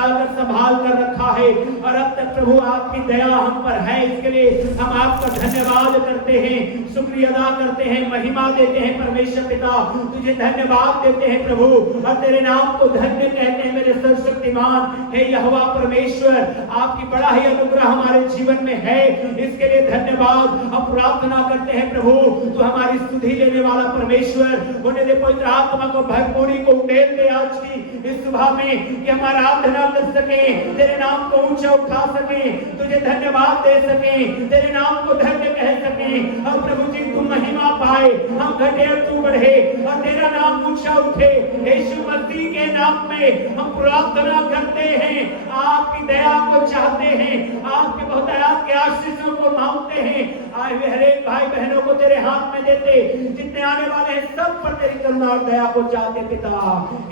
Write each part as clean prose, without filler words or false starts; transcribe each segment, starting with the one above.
बचा कर संभाल कर रखा है और अब तक प्रभु आपकी दया हम पर है। इसके लिए हम आपका धन्यवाद करते हैं, शुक्रिया अदा करते हैं, महिमा देते हैं। परमेश्वर पिता तुझे धन्यवाद देते हैं प्रभु और तेरे नाम को धन्य कहते हैं मेरे सर्वशक्तिमान हे यहोवा परमेश्वर। आपकी बड़ा ही अनुग्रह हमारे जीवन में है, इसके लिए धन्यवाद। हम प्रार्थना करते हैं प्रभु तू हमारी स्तुति लेने वाला परमेश्वर होने दे, पवित्र आत्मा को भरपूरी को उड़ेल दे आज की इस सुबह में कि हम आराधना कर सके, तेरे नाम को ऊंचा उठा सके, तुझे धन्यवाद दे सके, तेरे नाम को धन्य कह सके। हम प्रभु जी तू महिमा पाए, हम घटे तू बढ़े और तेरा नाम ऊंचा उठे। यीशु मसीह के नाम में हम प्रार्थना करते हैं, आपकी दया को चाहते हैं, आपके बहुतायत के आशीषों को मांगते हैं। आए हुए हरेक भाई बहनों को तेरे हाथ में देते, जितने आने वाले हैं सब पर तेरी करुणा और दया को चाहते पिता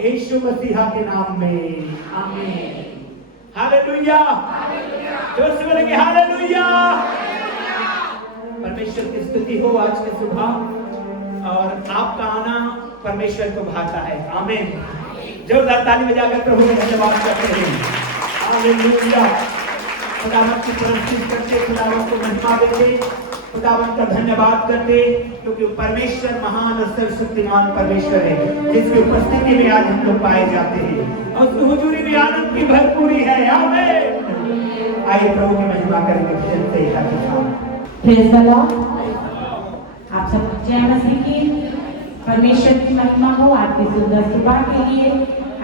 यीशु मसीह के नाम में आमीन। हालेलुया, जोर से बोलेंगे हालेलुया। परमेश्वर की स्तुति हो आज के सुबह और आपका आना परमेश्वर को भाता है। आमीन। जोरदार ताली बजाकर प्रभु का धन्यवाद करते हैं। हालेलुया। खुदावंत की प्रशंसा करते, खुदावंत को महिमा देते, खुदावंत का धन्यवाद करते, क्योंकि परमेश्वर महान और सर्वशक्तिमान परमेश्वर है जिसकी उपस्थिति में आज हम लोग पाए जाते हैं और उसकी हुजूरी में आनंद की भरपूरी है। आमीन। आइए प्रभु की महिमा करेंगे फिर से एक प्रेज़ द लॉर्ड। आप सब जय मसीह की। परमेश्वर की महिमा हो आपकी सुंदर सुबह के लिए।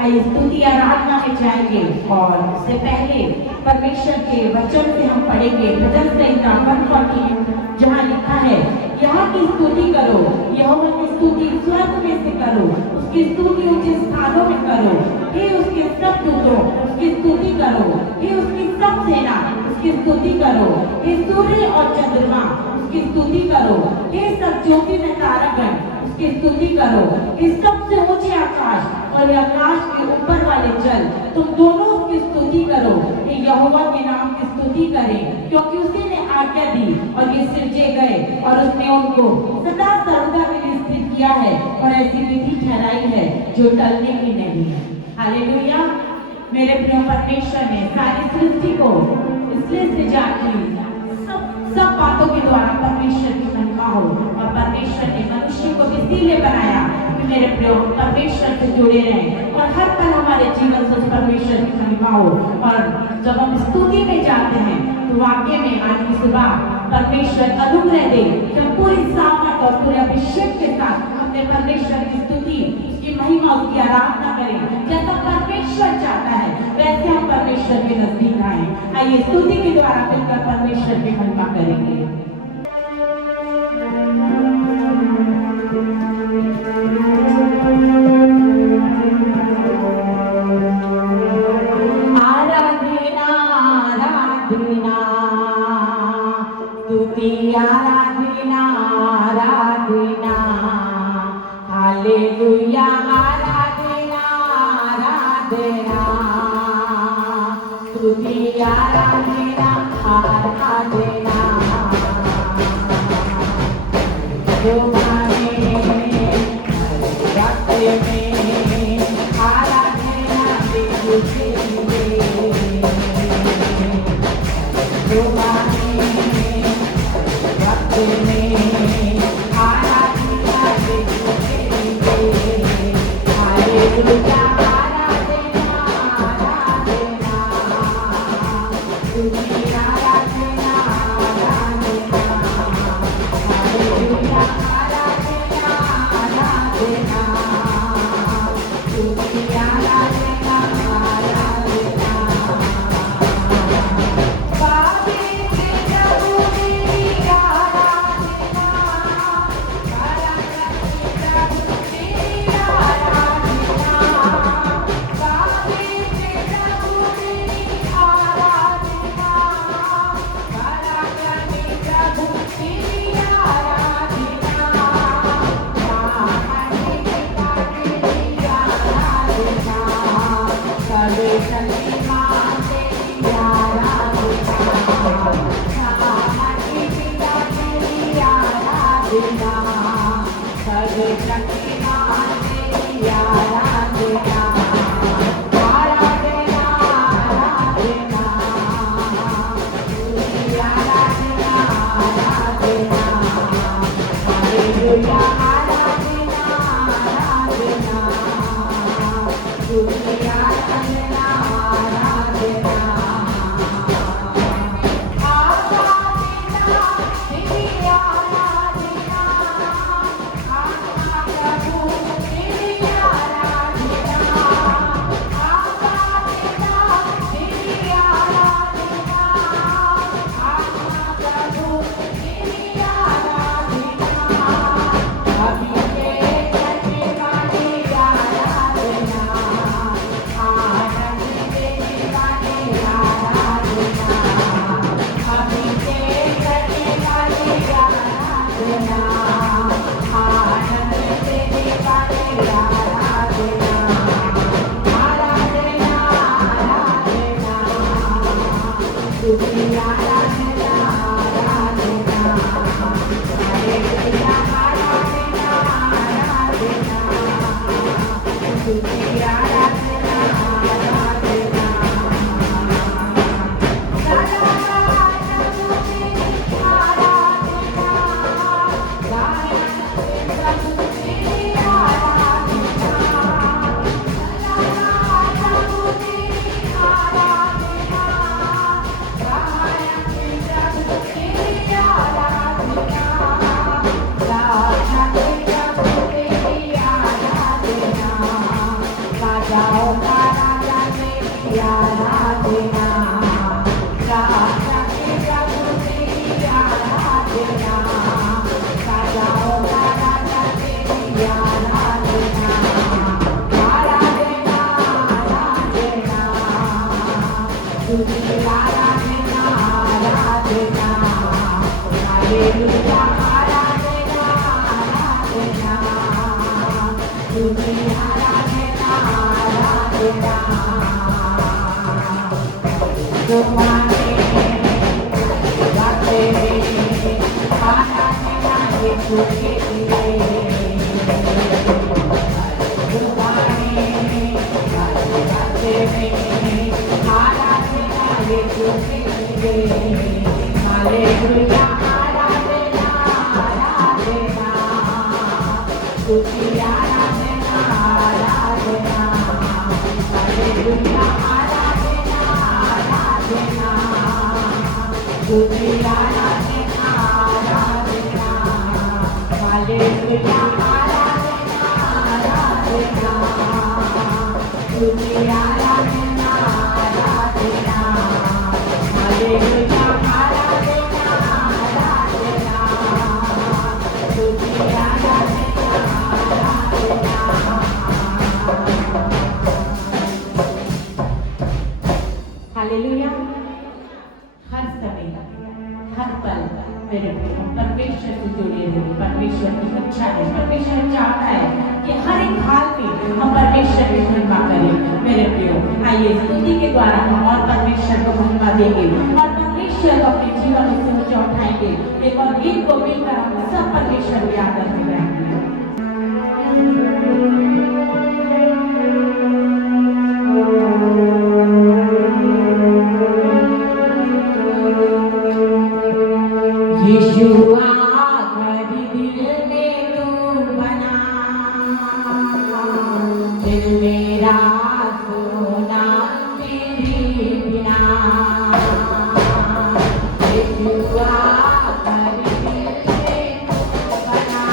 आइए स्तुति आराधना में जाएंगे और उससे पहले परमेश्वर के वचन से हम पढ़ेंगे भजन संहिता 140 जहाँ लिखा है यहाँ की स्तुति करो, यहोवा की स्तुति स्वर्ग में से करो, उसकी स्तुति ऊंचे स्थानों में करो, हे उसके सब दूतों उसकी स्तुति करो, हे उसकी सब सेना उसकी स्तुति करो, हे सूर्य और चंद्रमा उसकी स्तुति करो, हे सब ज्योति में तारागण उसकी स्तुति करो, हे सबसे ऊंचे आकाश और ये आकाश के ऊपर वाले जल तुम दोनों उसकी स्तुति करो। हे यहोवा के नाम की स्तुति करें, क्योंकि उसी ने आज्ञा दी और ये सिरजे गए और उसने उनको सदा सर्वदा के लिए स्थिर किया है और ऐसी विधि ठहराई है जो टलने की नहीं है। हालेलुया। मेरे प्रिय परमेश्वर ने सारी सृष्टि को इसलिए सृजा की सब बातों के द्वारा परमेश्वर की महिमा हो और परमेश्वर ने मनुष्य को इसीलिए बनाया कि मेरे प्रिय परमेश्वर से जुड़े रहें और हर पल हमारे जीवन से परमेश्वर की महिमा हो। और जब हम स्तुति में जाते हैं तो वाकई में आज की सुबह परमेश्वर अनुग्रह दे कि हम पूरी सामर्थ और पूरे अभिषेक के साथ अपने परमेश्वर की स्तुति, उसकी महिमा, उसकी आराधना करें। जैसा परमेश्वर चाहता है वैसे हम परमेश्वर के नजदीक आए। आइए स्तुति के द्वारा मिलकर परमेश्वर की महिमा करेंगे। आराधना आराधना स्तुति आराधना आराधना हालेलुया आराधना आराधना स्तुति आराधना आराधना सुबह में रात में आराधना देखिए सुबह में रात में आराधना देखिए हालेलुया आराधना आराधना स्तुति आराधना आराधना हालेलुया आराधना आराधना स्तुति आराधना आराधना हालेलुया। हर समय हर पल मेरे परमेश्वर से जुड़े रहे। परमेश्वर की इच्छा है, परमेश्वर चाहता है कि हर एक हाल में हम परमेश्वर की महिमा करें। मेरे प्रियो, आइए स्तुति के द्वारा हम और परमेश्वर को महिमा देंगे और परमेश्वर को अपने जीवन में ऊंचा उठाएंगे। एक और गीत को मिलकर हम सब परमेश्वर की आदर करेंगे। यीशुआ घड़ी दिल में तू बना, दिल मेरा सोना तेरी बिना। यीशुआ घड़ी दिल में तू बना,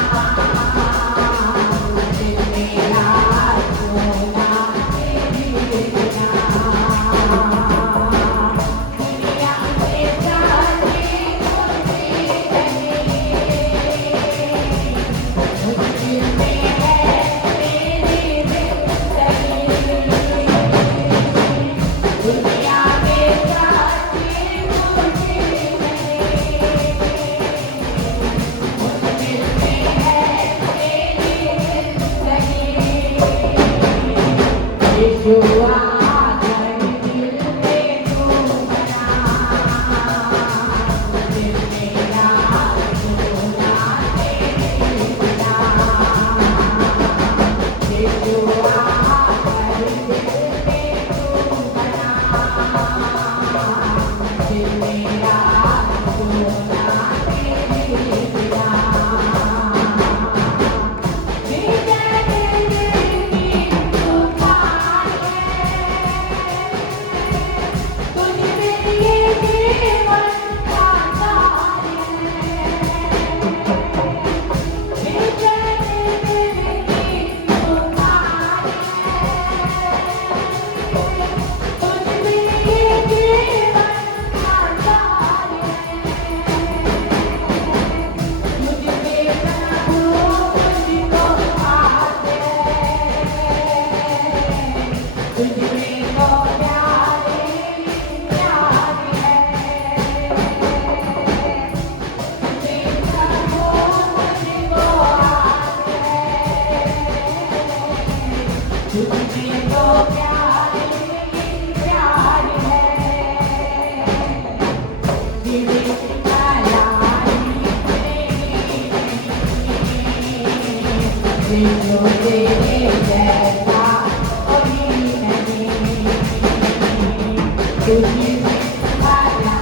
दुनिया में तुम्हारा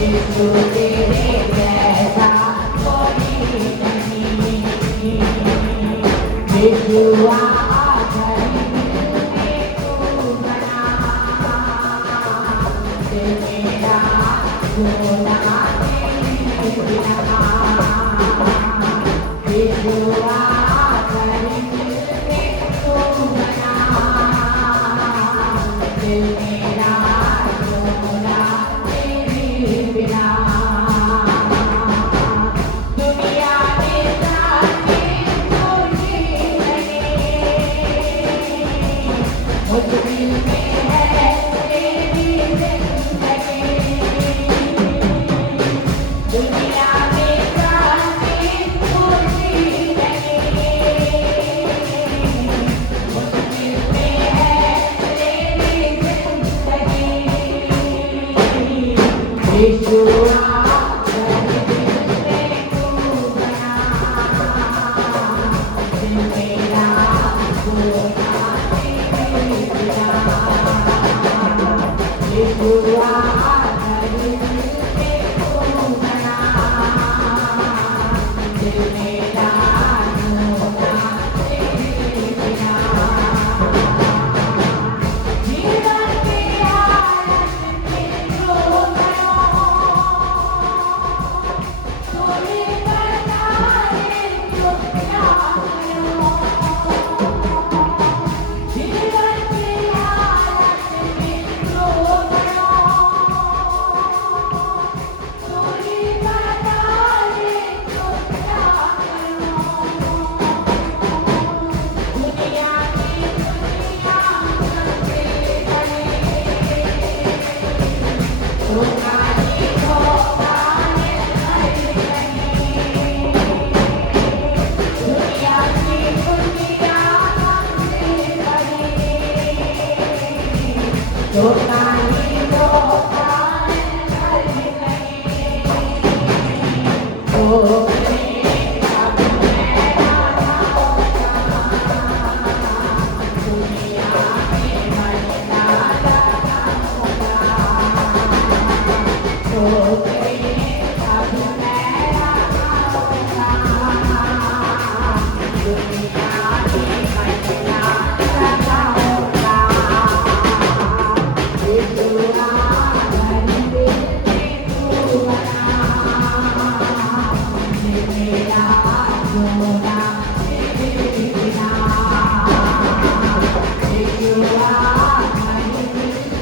यीशु तेरे जैसा कोई नहीं। यीशु आकर दिल को बना, दिल मेरा रोना नहीं बिना। यीशु आकर दिल को बना, दिल मेरा रोना नहीं बिना। दुनिया में जाने कोई नहीं, मुश्किल में है तेरी जिंदगी। दुनिया में जाने कोई नहीं, मुश्किल में है तेरी जिंदगी। यीशु आकर दिल को बना, दिल मेरा रोना नहीं बिना। यीशु आकर दिल को बना, दिल मेरा रोना नहीं बिना। जीवन के आलस में रो गया, तूने बताए तो क्या करूं। जीवन के आलस में रो गया, तूने बताए तो क्या करूं। दुनिया में दुनिया करते बने, धोखा ही धोखा है हर कहीं। दुनिया की दुनिया करते बने, धोखा ही धोखा है हर कहीं। धोखे का मेरा दुनिया में मरता रहूंगा। धोखे का मेरा दुनिया में मरता रहूंगा। यीशु आकर दिल को बना, दिल मेरा रोना नहीं बिना। यीशु आकर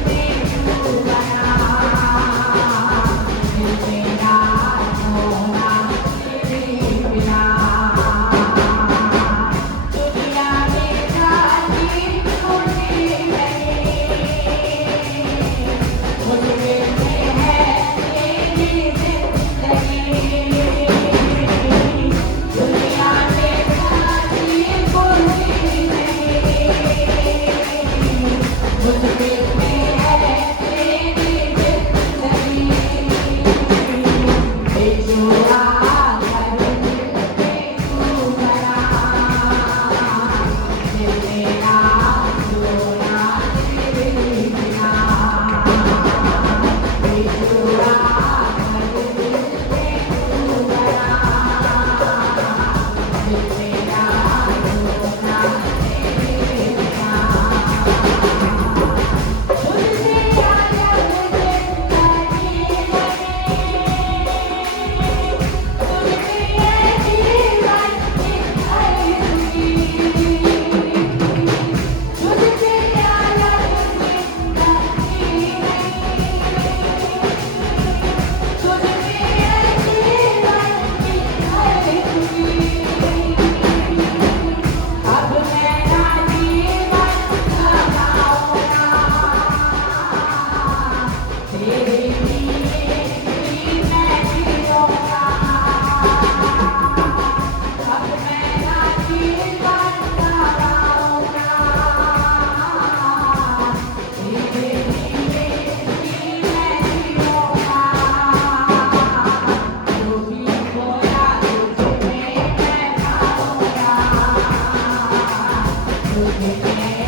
दिल को बना, दिल मेरा रोना नहीं बिना। दुनिया में जाने कोई नहीं, मुश्किल में है तेरी जिंदगी। दुनिया में जाने कोई नहीं, मुश्किल में है तेरी जिंदगी। यीशु आकर दिल को बना, दिल मेरा रोना नहीं बिना। यीशु आकर दिल को बना, दिल मेरा रोना नहीं बिना। तुझसे अलग जिंदगी Thank you.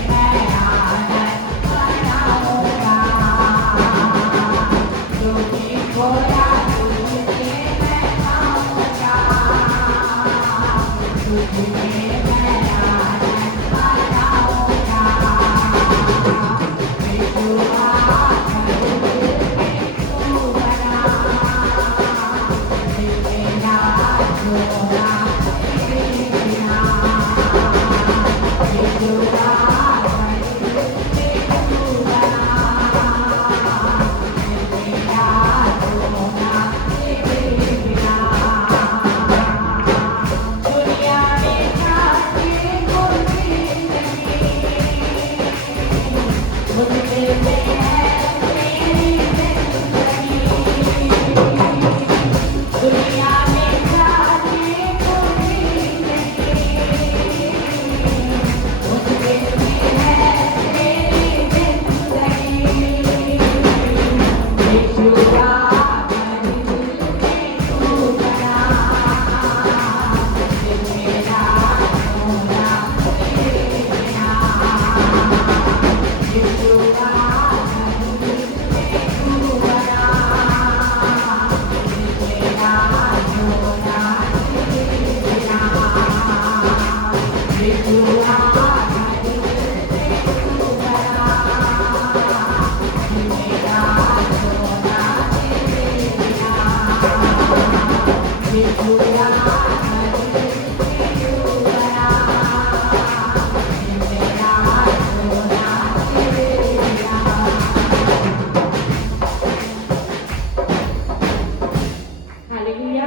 हालेलुया।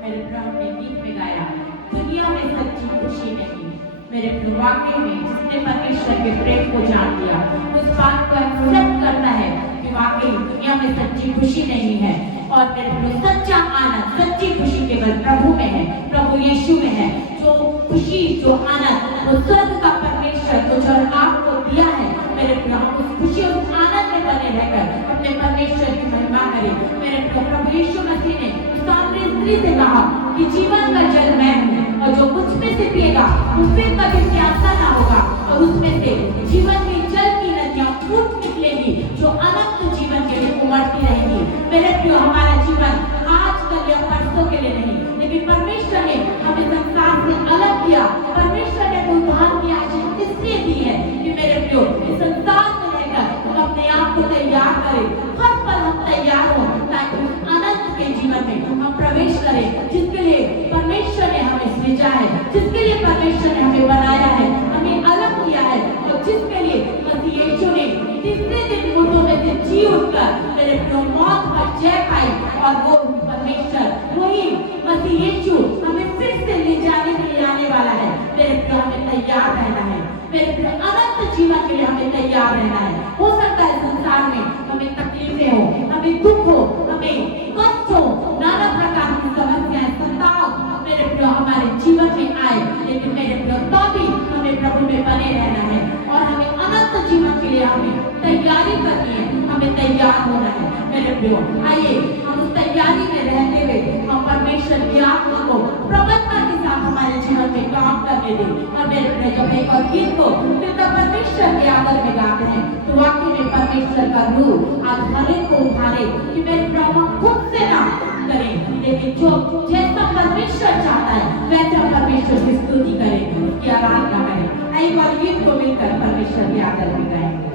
मेरे प्रभु ने गीत में गाया, दुनिया में सच्ची खुशी नहीं। मेरे प्रभु वाकई में जिसने परमेश्वर के प्रेम को जान लिया उस बात को एक्सेप्ट करता है कि वाकई दुनिया में सच्ची खुशी नहीं है। और मेरे प्रभु सच्चा आनंद, सच्ची खुशी केवल प्रभु में है, प्रभु यीशु में है। जो खुशी, जो आनंद वो स्वर्ग का परमेश्वर तुझ और आपको दिया है। मेरे प्रभु हम उस खुशी और आनंद में बने रहकर अपने परमेश्वर की महिमा करें। मेरे प्रभु यीशु मसीह ने सामने स्त्री से कहा कि जीवन का जल मैं हूँ और जो मुझ में से पिएगा वो फिर कभी प्यासा ना होगा और उसमें से जीवन की जल की नदियां फूट निकलेगी जो अनंत जीवन के लिए उमड़ती रहेगी। मेरे प्रिय, हमारा जीवन आज कल या परसों के लिए नहीं, लेकिन परमेश्वर ने हमें संसार से अलग किया। परमेश्वर ने उद्धार की आशीष इसलिए दी है कि मेरे प्रिय, इस संसार में रहकर हम अपने आप को तैयार करें। हर पल हम तैयार हो ताकि उस अनंत के जीवन में हम प्रवेश करें जिसके लिए परमेश्वर ने हमें भेजा है, जिसके लिए परमेश्वर ने हमें बनाया है, हमें अलग किया है और जिसके लिए मसीह यीशु ने तीसरे दिन मुर्दों में से जी उठकर मेरे प्रिय मौत पर जय पाई। और वो परमेश्वर, वही मसीह यीशु हमें फिर से ले जाने के लिए आने वाला है। मेरे प्रिय, हमें तैयार रहना है। मेरे प्रिय, अनंत जीवन के लिए हमें तैयार रहना है। हो सकता है संसार में हमें तकलीफें हो, हमें दुख हो, हमें कष्ट हो, नाना प्रकार की समस्याएं, संताप मेरे प्रिय हमारे जीवन में आए, लेकिन मेरे प्रिय तो भी हमें प्रभु में बने रहना है और हमें अनंत जीवन के लिए हमें तैयारी करनी है, हमें तैयार होना है। मेरे प्रिय, आइए हम उस तैयारी में रहते हुए हम परमेश्वर की आत्मा को प्रबलता के साथ हमारे जीवन में काम करने दें। और मेरे प्रिय, जब एक और गीत को पिता परमेश्वर के आदर में गाते हैं तो वाकई में परमेश्वर का रूह आज हर एक को उठाए कि मेरे प्रभु हम खुद से ना करें, लेकिन जो जैसा परमेश्वर चाहता है वैसा परमेश्वर की स्तुति करें, उसकी आराधना करें। एक और गीत को मिलकर परमेश्वर के आदर में गाएंगे।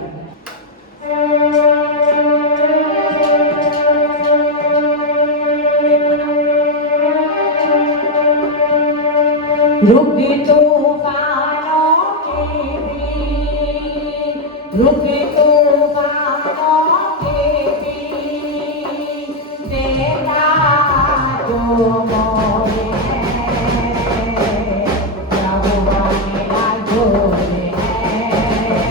रुके तूफानों के भी, रुके तूफानों के भी, तेरा जो मोरे है, यहोवा मेरा जोरे है,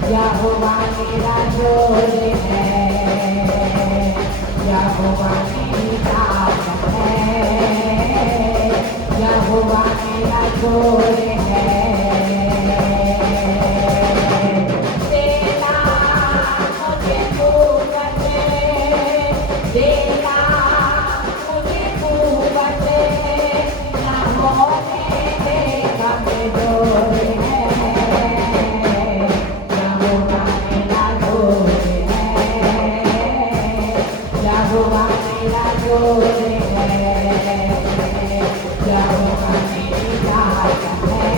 यहोवा मेरा जोरे है, यहोवा मेरी ताकत है, यहोवा मेरा जोरे है। देना मुझे कुवत, देना मुझे कुवत, ना होने देगा जोरे है, यहोवा मेरा जोरे है, यहोवा मेरा जोरे है, यहोवा मेरी ताकत है,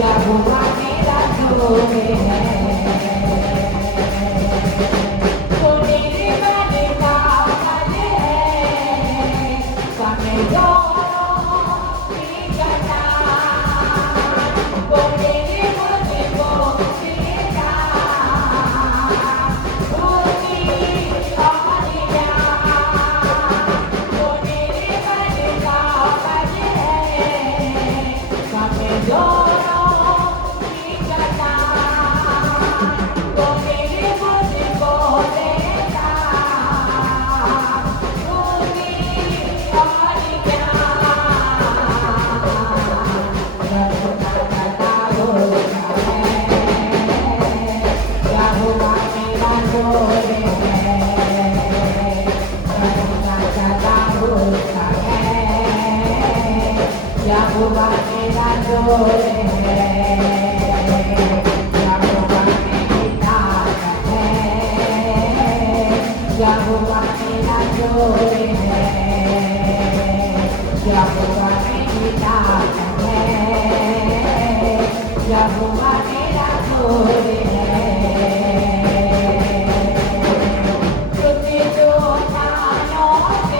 यहोवा मेरा जोरे है। वो मेरे मन का मन है, कमजोरों की कटान, वो मेरे मुझको देता, उसकी और ज्ञान, वो मेरे मन का मन है, कमजोरों की कटान, वो मेरे मुझको देता, उसकी और यहोवा मेरा जोरे है, यहोवा मेरा जोरे है, यहोवा मेरी ताकत है, यहोवा मेरा जोरे है, यहोवा मेरी ताकत है, यहोवा मेरा जोरे है। रुके तूफानों के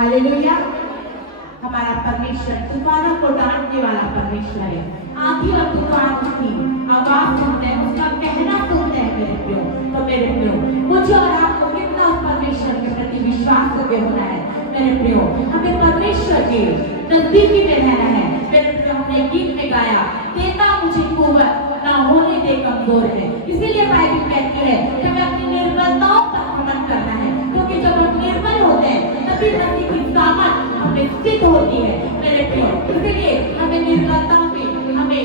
हालेलुया। हमारा परमेश्वर तूफानों को डांटने वाला परमेश्वर है। आंधी और तूफान की आवाज सुनते हैं, उसका कहना सुनते हैं मेरे प्रियो। तो मेरे प्रियो, मुझे और आपको कितना उस परमेश्वर के प्रति विश्वास करके होना है मेरे प्रियो। हमें परमेश्वर के नजदीकी में रहना है मेरे प्रियो। हमने गीत में गाया, देता मुझे कुव्वत ना होने दे कमजोर है। इसीलिए बाइबल कहती है कि हमें अपनी निर्बलताओं पर घमंड करना है, क्योंकि जब हम निर्बल होते हैं तभी मसीह की सामर्थ हमें स्थित होती है मेरे प्रियो। इसलिए हमें निर्बलताओं में हमें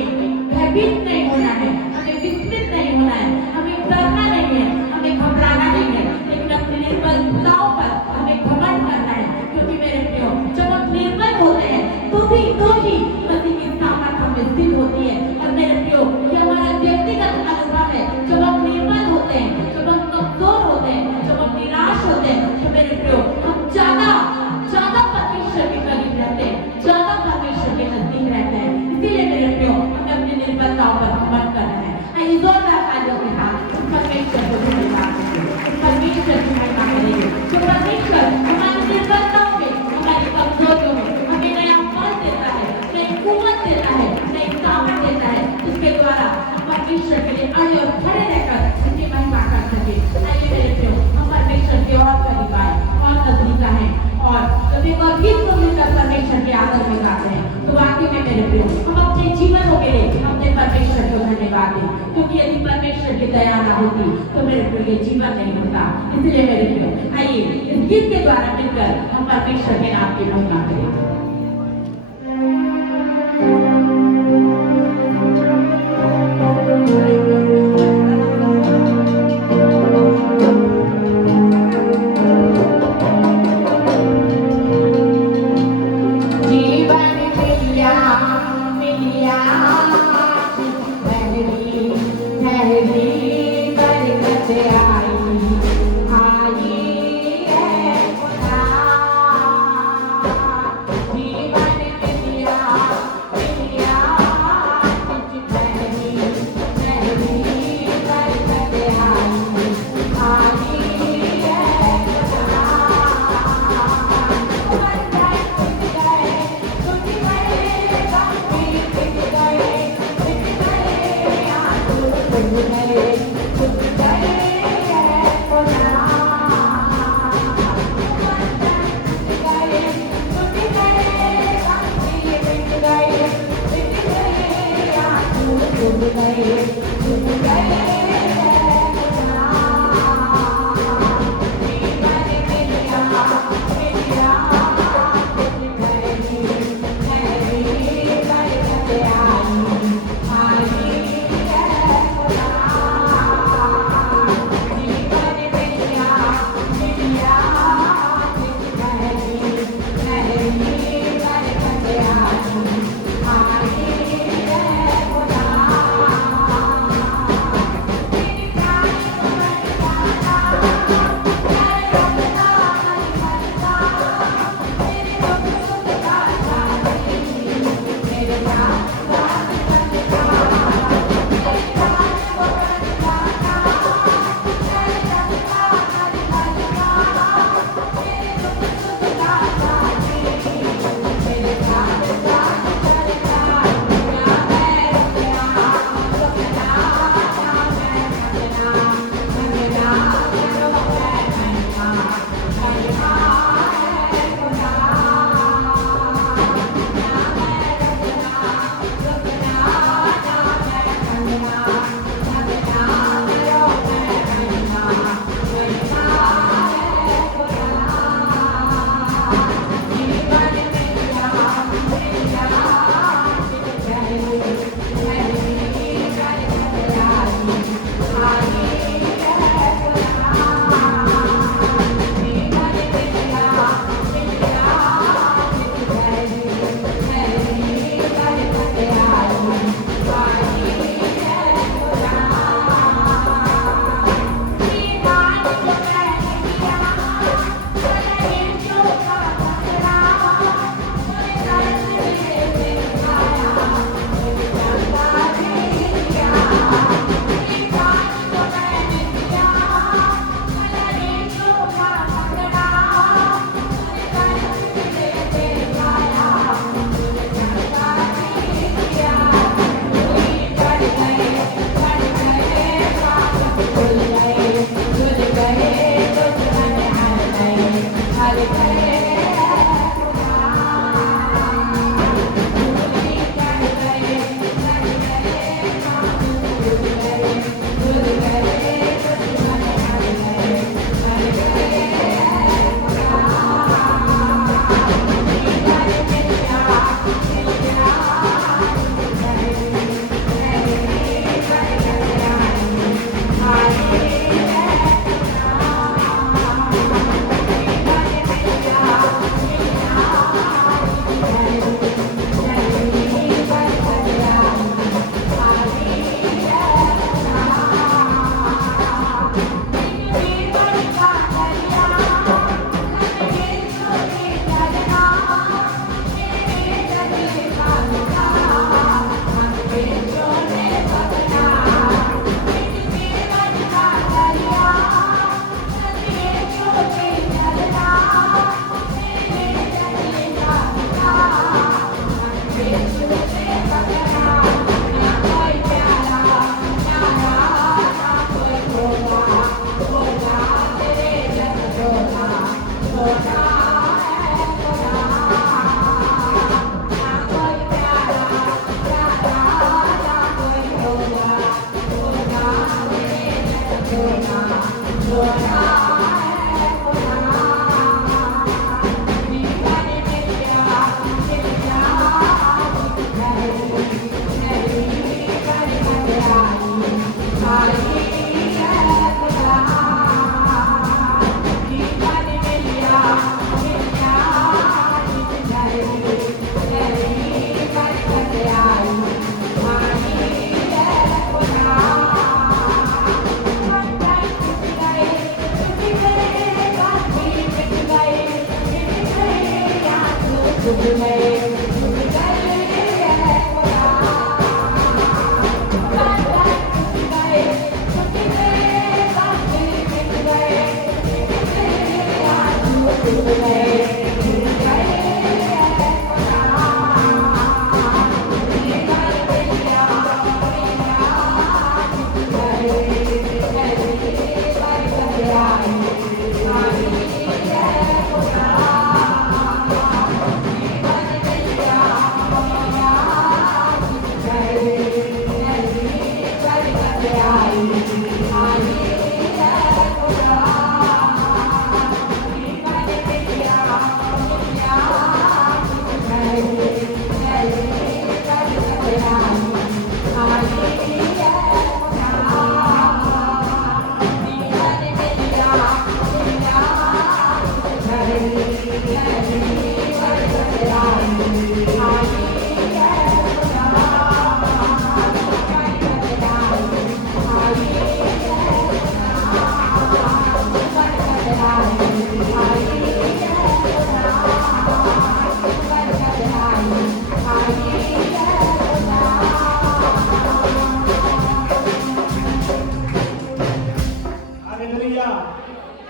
भयभीत नहीं होना है, हमें विस्मित नहीं होना है, हमें डरना नहीं है, हमें घबराना नहीं है, लेकिन अपनी निर्बलताओं पर हमें घमंड करना है। क्योंकि मेरे प्रियो, जब हम निर्बल होते हैं तो ही मसीह की सामर्थ हमें स्थित होती है। और मेरे प्रियो, ये हमारा व्यक्तिगत अनुभव है। जब हम निर्बल होते हैं, जब हम कमजोर होते हैं, जब हम निराश होते हैं, तो मेरे प्रियो हम ज्यादा परमेश्वर के करीब रहते हैं, ज्यादा परमेश्वर के नजदीक रहते हैं। इसीलिए मेरे प्रियो, हमें अपनी निर्बलताओं पर घमंड करना है। आइए जोरदार तालियों के साथ परमेश्वर को धन्यवाद दें, परमेश्वर की महिमा करेंगे। जो परमेश्वर हमारी निर्बलताओं में, हमारी कमजोरियों में हमें नया बल देता है, नई कुव्वत देता है, नई सामर्थ देता है, उसके द्वारा परमेश्वर के लिए अड़े और खड़े रहकर उसकी महिमा कर सके। आइए मेरे प्रियो, हम परमेश्वर के और करीब आए, और नजदीक आए, और जब एक और गीत को मिलकर परमेश्वर के आदर में गाते हैं, तो वाकई में मेरे प्रियो हम अपने जीवनों के लिए अपने परमेश्वर को धन्यवाद दें। क्योंकि यदि परमेश्वर की दया ना होती तो मेरे प्रियो ये जीवन नहीं होता। इसलिए मेरे प्रियो, आइए इस गीत के द्वारा मिलकर हम परमेश्वर के नाम की महिमा करें। बरकत आई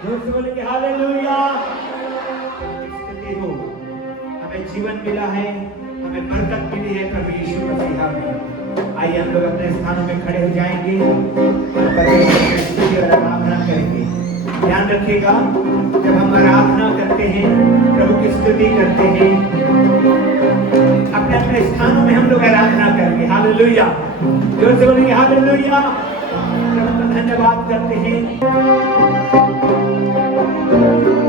जोर से बोलेंगे हालेलुया। स्थिति हो, हमें जीवन मिला है, हमें बरकत मिली है प्रभु यीशु मसीह में। आइए हम लोग अपने स्थानों में खड़े हो जाएंगे और परमेश्वर की स्तुति और आराधना करेंगे। ध्यान रखिएगा, जब हम आराधना करते हैं, प्रभु की स्तुति करते हैं, अपने अपने स्थानों में हम लोग आराधना करेंगे। हालेलुया, जोर से बोलेंगे हालेलुया। प्रभु का धन्यवाद करते हैं। Thank you.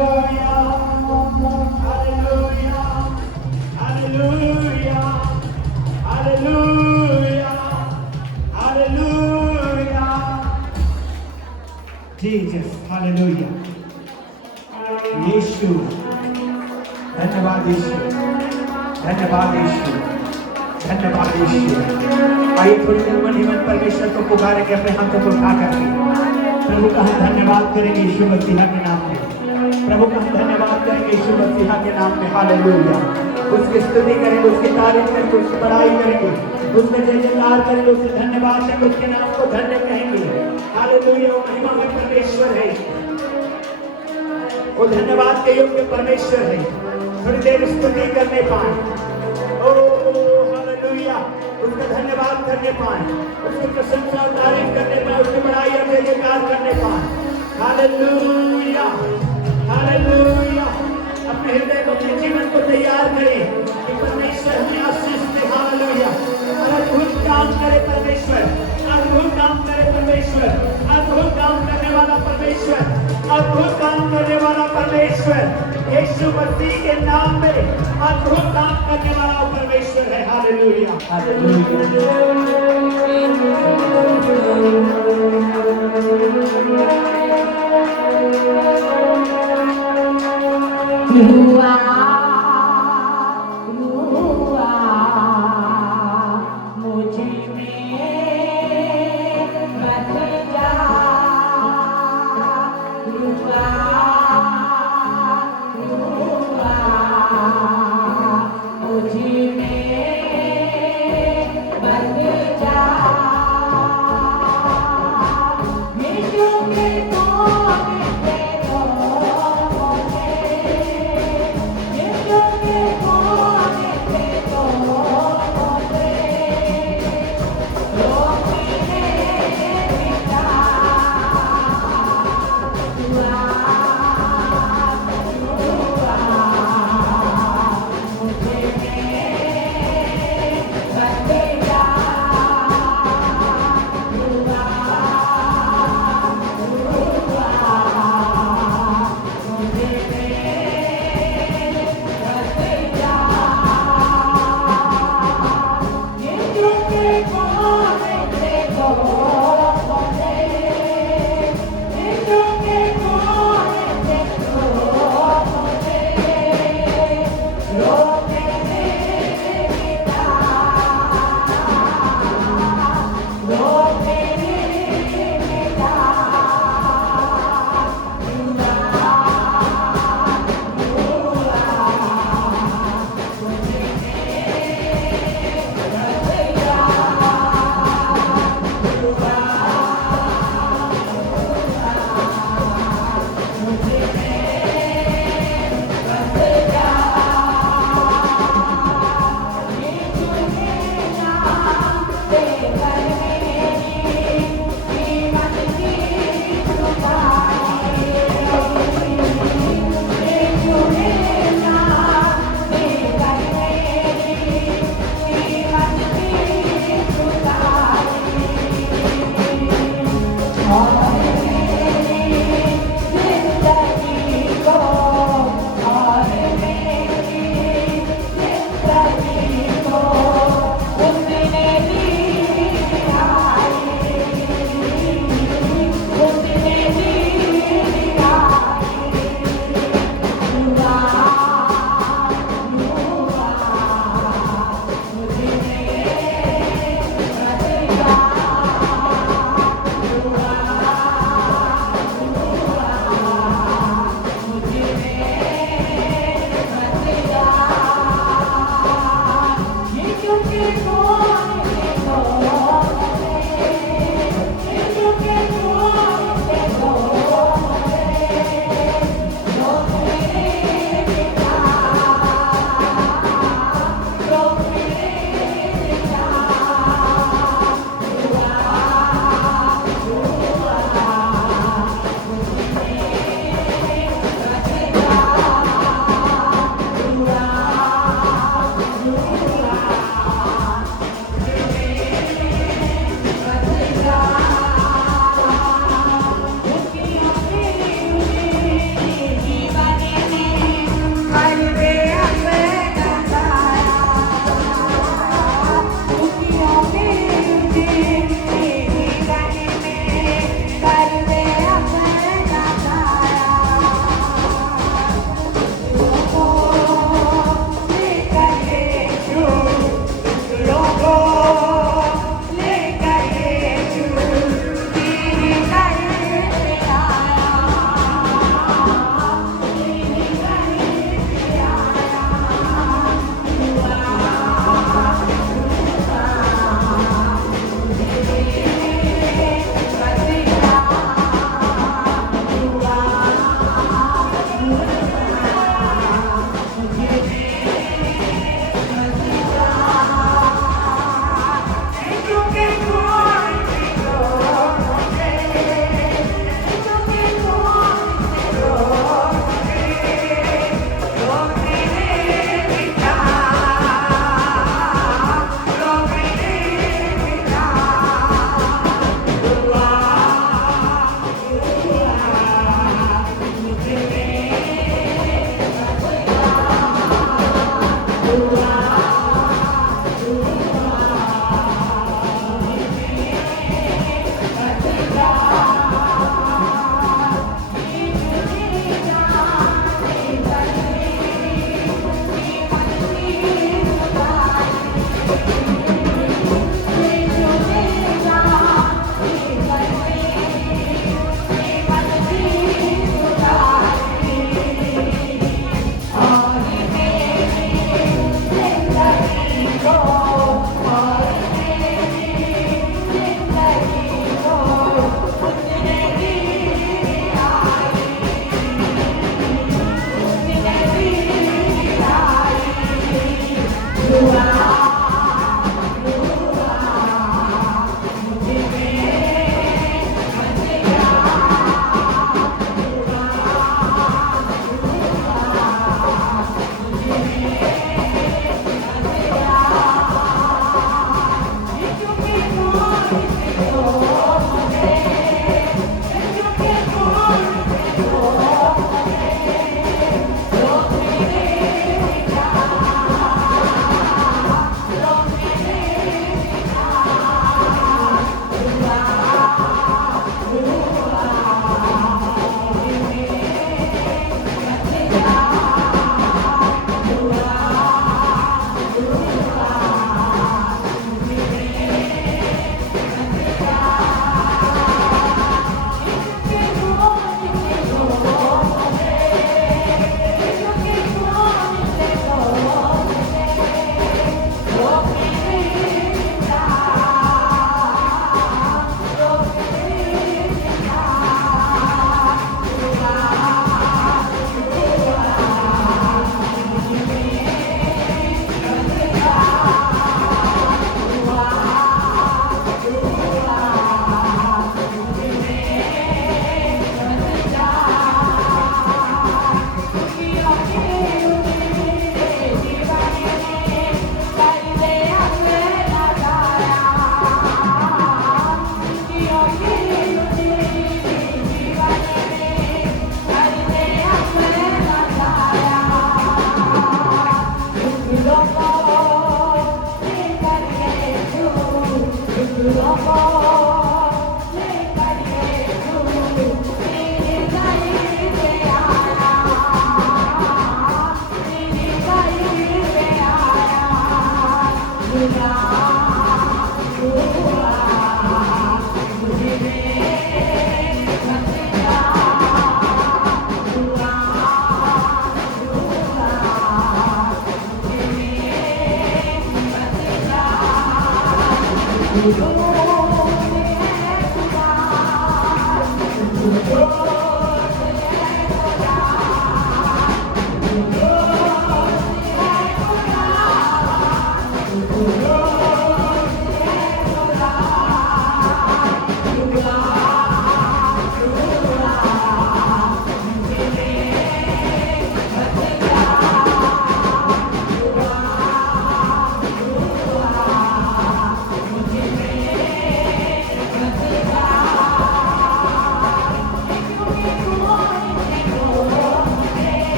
Hallelujah. Hallelujah. Hallelujah. Jesus. Hallelujah. यीशु धन्यवाद यीशु धन्यवाद यीशु धन्यवाद यीशु। आइए थोड़ी देर मन ही मन परमेश्वर को पुकारेंगे अपने हाथों को उठा करके प्रभु का हम धन्यवाद करेंगे यीशु मसीह के नाम में। प्रभु का हम धन्यवाद करेंगे यीशु मसीह के नाम में। हालेलुया। उसकी स्तुति करेंगे, उसकी तारीफ करेंगे, उसकी बड़ाई करेंगे, उसमें जय जयकार करेंगे, उससे धन्यवाद देंगे, उसके नाम को धन्य कहेंगे। हालेलुया। वो महिमामय परमेश्वर है, वो धन्यवाद के योग्य परमेश्वर है। थोड़ी देर स्तुति करने पाए, ओ हालेलुया, उसका धन्यवाद करने पाए, उसकी प्रशंसा और तारीफ करने पाए, उसकी बड़ाई और जय जयकार करने पाए। Hallelujah hallelujah. अपने हृदय को, अपने जीवन को तैयार करें कि परमेश्वर हमें आशीष दे। हालेलुया। अद्भुत काम करे परमेश्वर, अद्भुत काम करे परमेश्वर, अद्भुत काम करने वाला परमेश्वर, अद्भुत काम करने वाला परमेश्वर यीशु मसीह के नाम में अद्भुत काम करने वाला परमेश्वर है। हालेलुया मुझे में बस जा मुझे में बस जा यीशु के नाम से तो मुझे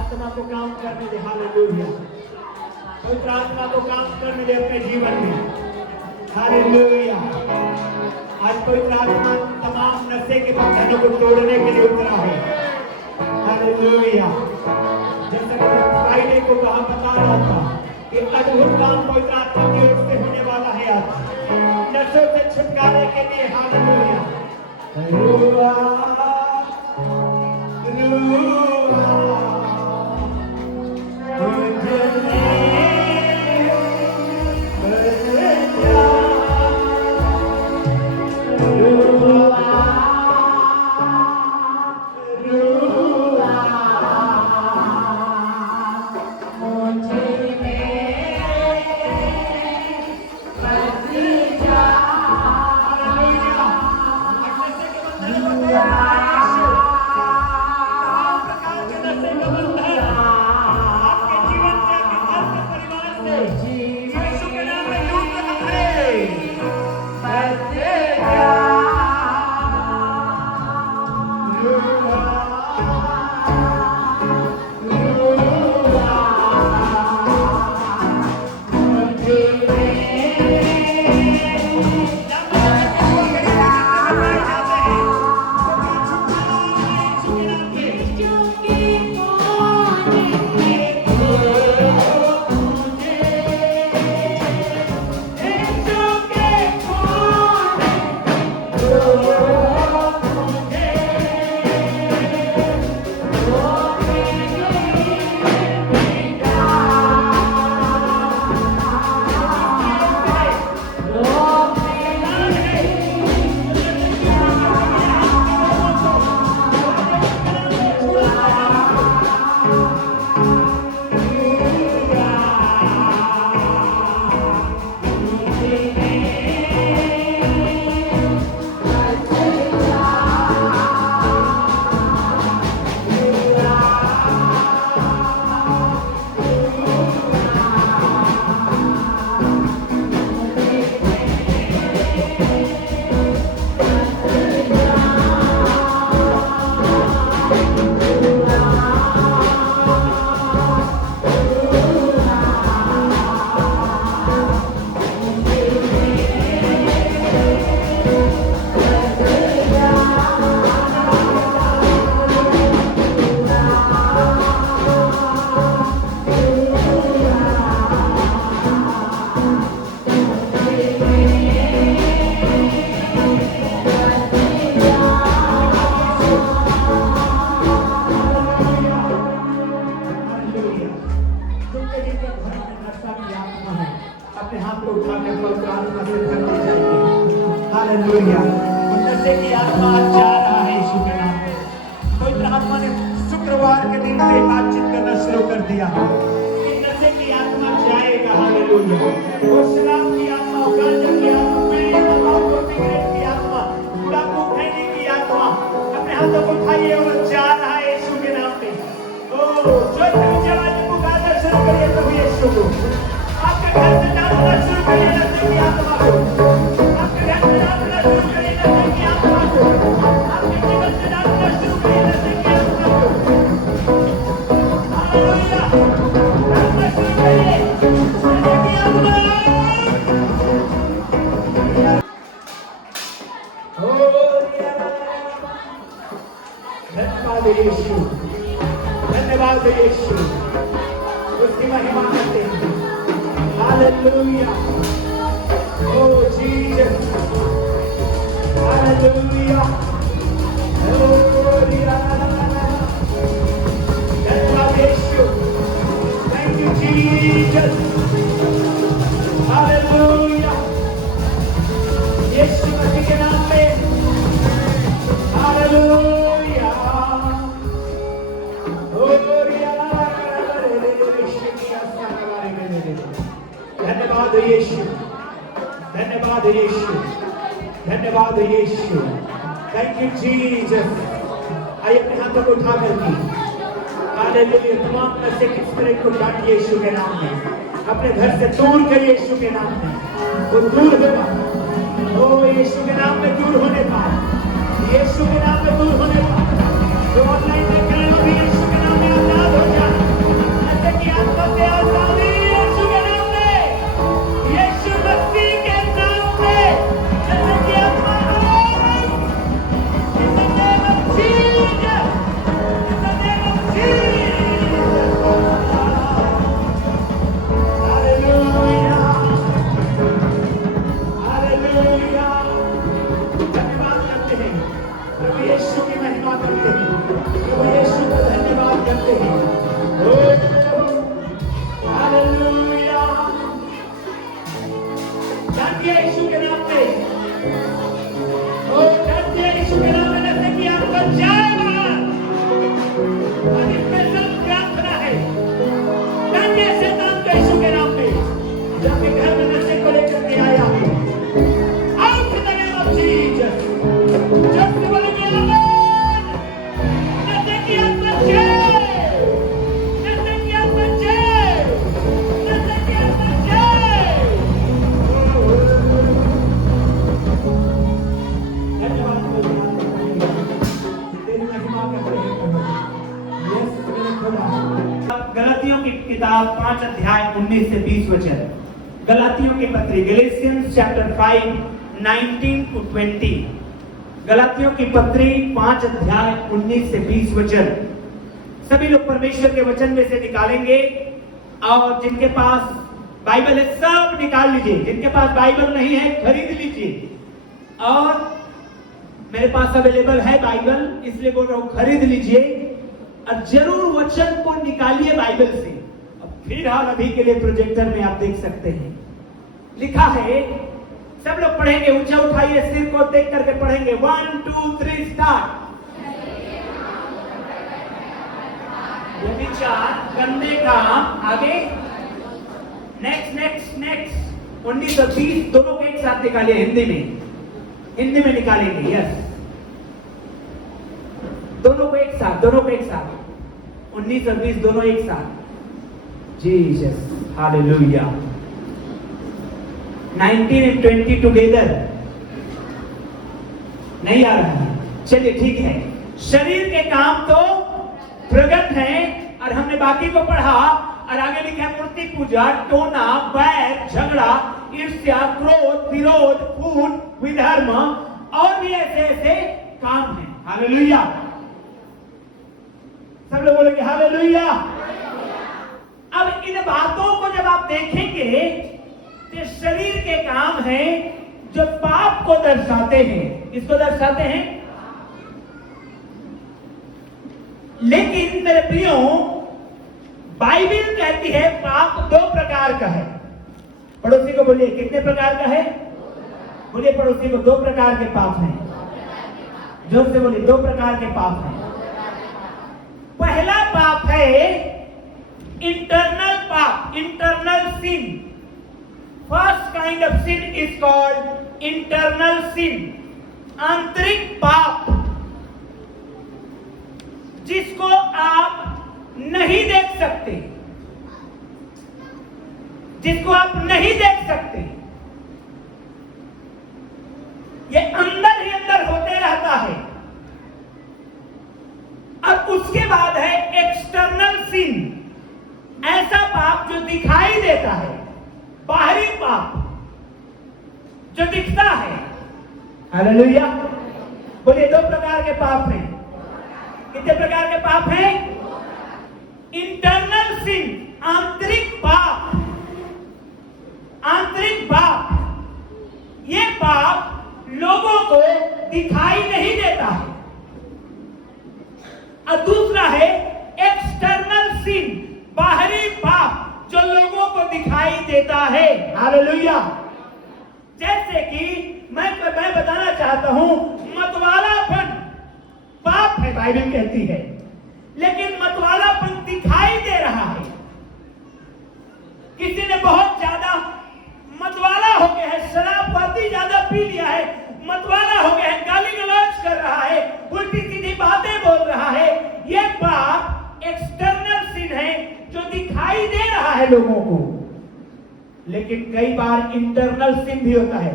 आत्मा को काम करने दे। हालेलुया। पवित्र आत्मा को काम करने दे अपने जीवन में। हालेलुया। आज पवित्र आत्मा तमाम नशे के बंधनों को तोड़ने के लिए उतरा है। हालेलुया। जैसा कि मैं फ्राइडे को कहा बता रहा था कि अद्भुत काम पवित्र आत्मा की ओर से होने वाला है। आज नशों से छुटकारे के लिए। हालेलुया। रुआ हालेलुया। नशे की आत्मा जा रहा है यीशु के नाम में। पवित्र आत्मा ने शुक्रवार के दिन से बातचीत करना शुरू कर दिया कि नशे की आत्मा जाएगा। हालेलुया। वो शराब की आत्मा, गांजा की आत्मा, बीड़ी, तंबाकू, सिगरेट की आत्मा, तंबाकू खैनी की आत्मा अपने हाथों को उठाइए और जा रहा है यीशु के नाम में। ओ जो नीचे वाले को गाना शुरू करिए प्रभु यीशु को। आपके घर से डालना शुरू करिए नशे की आत्मा को। आपके घर से डालना शुरू करिए नशे की आत्मा को। आपके जीवन से डालना शुरू करिए नशे की आत्मा को। हालेलुया। डालना शुरू करिए नशे की आत्मा। धन्यवाद यीशु, धन्यवाद यीशु, उसकी महिमा करते हैं। हालेलुया। ओ जीसस, हालेलुया। धन्यवाद यीशु, थैंक यू जीसस, हालेलुया। यीशु मसीह के नाम में हालेलुया। धन्यवाद यीशु, धन्यवाद यीशु, धन्यवाद यीशु, थैंक यू जीसस। आइए अपने हाथों को उठा करके हालेलुया तमाम नशे की स्पिरिट को काटिए यीशु के नाम में। अपने घर से दूर करिए यीशु के नाम में। वो दूर होगा, ओ यीशु के नाम में दूर होने पाए, यीशु के नाम में दूर होने पाए। जो ऑनलाइन देख रहे हैं यीशु के नाम में आजाद हो जाए। नशे की आत्मा से आजादी यीशु के नाम में, यीशु मसीह के नाम में नशे की आत्मा in the name of Jesus, in the name of Jesus। Hallelujah, hallelujah. धन्यवाद करते हैं प्रभु यीशु की महिमा करते हैं, प्रभु यीशु का धन्यवाद करते हैं। हालेलुया। जानिए यीशु के नाम में, ओ जानिए यीशु के नाम में नशे की आत्मा जाए बाहर। और इसमें सब प्रार्थना है, जानिए शैतान को यीशु के नाम में, जो आपके घर में नशे को लेकर के आया है। Out in the name of Jesus। जब से बोलेंगे आमीन, नशे की आत्मा जाए, नशे की आत्मा जाए, नशे की आत्मा जाए। धन्यवाद तेरी महिमा करते हैं प्रभु। यस मेरे खुदा। गलातियों की किताब 5 अध्याय 19 से 20 वचन। गलातियों के पत्री गैलेशियंस चैप्टर 5 19 to 20। गलातियों की पत्री 5 अध्याय 19 से 20 वचन। सभी लोग परमेश्वर के वचन में से निकालेंगे और जिनके पास बाइबल है सब निकाल लीजिए। जिनके पास बाइबल नहीं है खरीद लीजिए। और मेरे पास अवेलेबल है बाइबल, इसलिए बोल रहा हूं खरीद लीजिए और जरूर वचन को निकालिए बाइबल से। अब फिलहाल अभी के लिए प्रोजेक्टर में आप देख सकते हैं, लिखा है, सब लोग पढ़ेंगे। ऊंचा उठाइए, सिर को देख करके पढ़ेंगे। 1 2 3 स्टार्ट। व्यभिचार, गंदे काम, आगे नेक्स्ट नेक्स्ट नेक्स्ट। 19 और 20 दोनों को एक साथ निकालिए। हिंदी में निकालेंगे। यस, दोनों को एक साथ, दोनों को एक साथ। 19 और 20 दोनों एक साथ। Jesus, hallelujah. 19 and 20 together. नहीं आ रहा है, चलिए ठीक है। शरीर के काम तो प्रगट हैं और हमने बाकी को पढ़ा। और आगे लिखा है मूर्ति पूजा, टोना, बैर, झगड़ा, ईर्ष्या, क्रोध, विरोध, फूट, विधर्म और भी ऐसे ऐसे काम हैं। हालेलुया। सब लोग बोलेंगे हालेलुया। अब इन बातों को जब आप देखेंगे तो शरीर के काम हैं जो पाप को दर्शाते हैं। किसको दर्शाते हैं? लेकिन मेरे प्रियो, बाइबल कहती है पाप 2 प्रकार का है। पड़ोसी को बोलिए कितने प्रकार का है? बोलिए पड़ोसी को 2 प्रकार के पाप हैं। जोर से बोलिए 2 प्रकार के पाप हैं। पहला पाप है इंटरनल पाप, internal sin. First kind of sin is called internal sin, आंतरिक पाप, जिसको आप नहीं देख सकते, जिसको आप नहीं देख सकते, ये अंदर ही अंदर होते रहता है। अब उसके बाद है एक्सटर्नल सिन, ऐसा पाप जो दिखाई देता है, बाहरी पाप जो दिखता है। हालेलुया। बोलिए, दो प्रकार के पाप हैं। कितने प्रकार के पाप हैं? इंटरनल सिन, आंतरिक पाप, आंतरिक पाप। ये पाप लोगों को दिखाई नहीं देता है। और दूसरा है एक्सटर्नल सिन, बाहरी पाप जो लोगों को दिखाई देता है। हालेलुया। जैसे कि मैं बताना चाहता हूं, मतवालापन पाप है, बाइबल कहती है, लेकिन मतवालापन दिखाई दे रहा है। किसी ने बहुत ज्यादा मतवाला हो गया है, शराब पाती ज्यादा पी लिया है, मतवाला हो गया है, गाली गलौज कर रहा है, उल्टी सीधी बातें बोल रहा है। यह पाप एक्सटर्नल सिन है जो दिखाई दे रहा है लोगों को। लेकिन कई बार इंटरनल सिन भी होता है,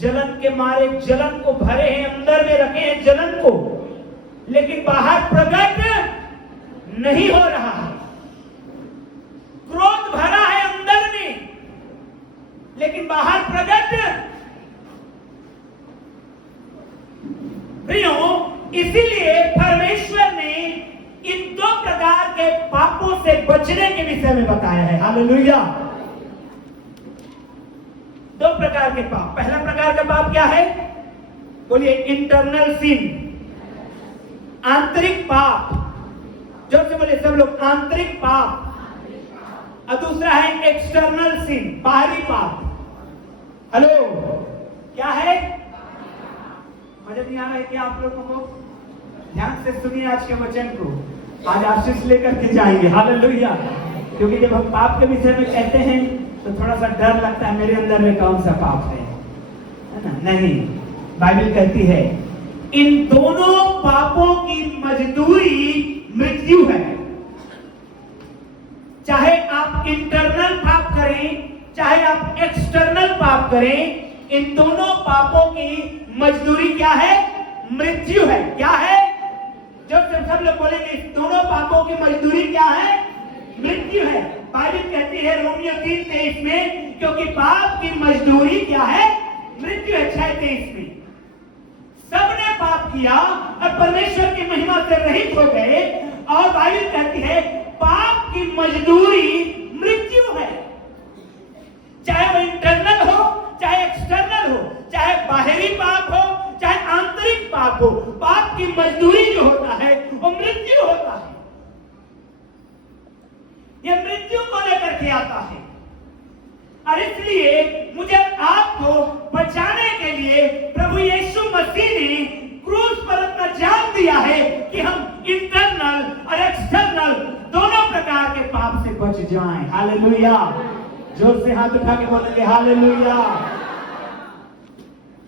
जलन के मारे जलन को भरे हैं, अंदर में रखे हैं जलन को, लेकिन बाहर प्रकट नहीं हो रहा है। क्रोध भरा है अंदर में, लेकिन बाहर प्रकट। प्रियों, इसीलिए परमेश्वर ने इन दो प्रकार के पापों से बचने के विषय में बताया है। हालेलुया। दो प्रकार के पाप। पहला प्रकार का पाप क्या है? बोलिए, इंटरनल सिन, आंतरिक पाप। जोर से बोलिए सब लोग, आंतरिक पाप। और दूसरा है एक्सटर्नल सिन, बाहरी पाप। हेलो, क्या है? मजा नहीं आ रहा है क्या आप लोगों को? ध्यान से सुनिए आज के वचन को, आज आशीष लेकर के जाएंगे। हालेलुया। क्योंकि जब हम पाप के विषय में कहते हैं तो थोड़ा सा डर लगता है, मेरे अंदर में कौन सा पाप है ना? नहीं, बाइबल कहती है इन दोनों पापों की मजदूरी मृत्यु है। चाहे आप इंटरनल पाप करें, चाहे आप एक्सटर्नल पाप करें, इन दोनों पापों की मजदूरी क्या है? मृत्यु है। क्या है? जब सब लोग बोलेंगे इस दोनों पापों की मजदूरी क्या है? मृत्यु है। बाइबल कहती है रोमियो 3:23 में, क्योंकि पाप की मजदूरी क्या है? मृत्यु है। 6:23 में सबने पाप किया और परमेश्वर की महिमा से रहित हो गए, और बाइबल कहती है पाप की मजदूरी मृत्यु है। चाहे वो इंटरनल हो, चाहे एक्सटर्नल हो, चाहे बाहरी पाप हो, चाहे आंतरिक पाप हो, पाप की मजदूरी जो होता है वो मृत्यु होता है। यह मृत्यु को लेकर के आता है। और इसलिए मुझे आपको बचाने के लिए प्रभु यीशु मसीह ने क्रूस पर अपना जान दिया है कि हम इंटरनल और एक्सटर्नल दोनों प्रकार के पाप से बच जाएं। हालेलुया। जोर से हाथ उठा के बोलेंगे हालेलुया।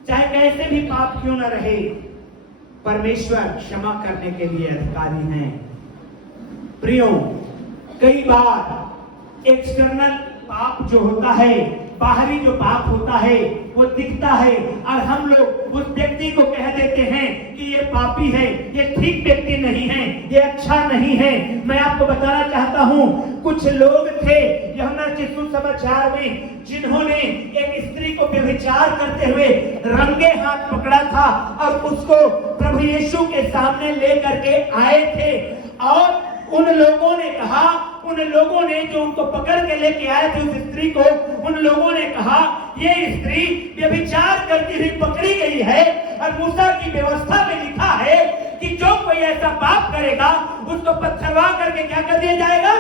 चाहे कैसे भी पाप क्यों न रहे, परमेश्वर क्षमा करने के लिए अधिकारी हैं। प्रियो, कई बार एक्सटर्नल पाप जो होता है, बाहरी जो पाप होता है वो दिखता है, और हम लोग उस व्यक्ति को कह देते हैं कि ये पापी है, ये ठीक व्यक्ति नहीं है, ये अच्छा नहीं है। मैं आपको बताना चाहता हूं, कुछ लोग थे यूहन्ना के सुसमाचार में, जिन्होंने एक स्त्री को व्यभिचार करते हुए रंगे हाथ पकड़ा था और उसको प्रभु यीशु के सामने लेकर के आए थे। और उन लोगों ने कहा, उन लोगों ने जो उनको पकड़ के लेके आए थे उस स्त्री को, उन लोगों ने कहा ये स्त्री व्यभिचार करती हुई पकड़ी गई है, और मूसा की व्यवस्था में लिखा है कि जो कोई ऐसा पाप करेगा उसको पत्थरवा करके क्या कर दिया जाएगा?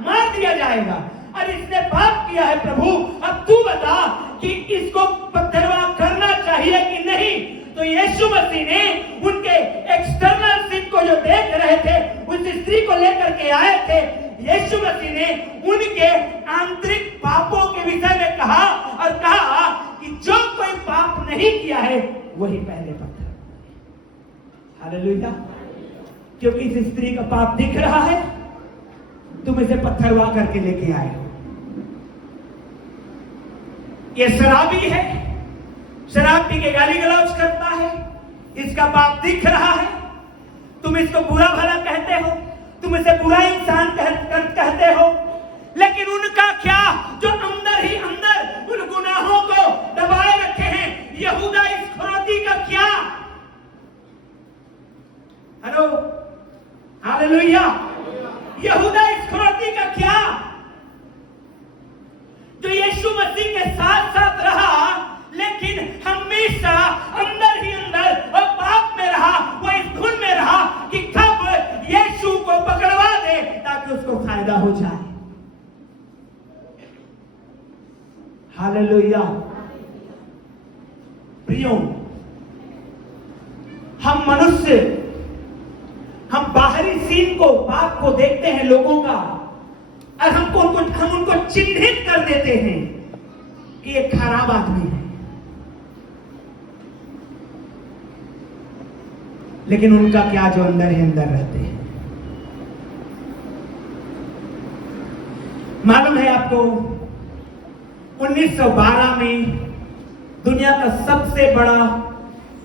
मार दिया जाएगा। और इसने पाप किया है प्रभु, अब तू बता कि इसको पत्थरवा करना चाहिए कि नहीं। तो यीशु मसीह ने उनके एक्सटर्नल सिन को जो देख रहे थे, उस स्त्री को लेकर के आए थे, यीशु मसीह ने उनके आंतरिक पापों के विषय में कहा और कहा कि जो कोई पाप नहीं किया है वही पहले पत्थर। हालेलुया। क्योंकि इस स्त्री का पाप दिख रहा है, तुम इसे पत्थरवा करके लेके आए हो। ये शराबी है, शराब पी के गाली गलौज करता है, इसका पाप दिख रहा है, तुम इसको बुरा भला कहते हो, तुम इसे बुरा इंसान कहते हो, लेकिन उनका क्या, जो अंदर ही अंदर उन गुनाहों को दबाए रखे हैं, यहूदा इस्करियोती का क्या? Hello, hallelujah. यहूदा इस्करियोती का क्या, जो यीशु मसीह के साथ साथ रहा, लेकिन हमेशा अंदर ही अंदर और पाप में रहा, वो इस धुन में रहा कि कब यीशु को पकड़वा दे ताकि उसको फायदा हो जाए। हालेलुया। प्रियो, हम मनुष्य, हम बाहरी सीन को, पाप को देखते हैं लोगों का, और हम उनको चिन्हित कर देते हैं कि ये खराब आदमी है, लेकिन उनका क्या जो अंदर ही अंदर रहते हैं। मालूम है आपको, 1912 में दुनिया का सबसे बड़ा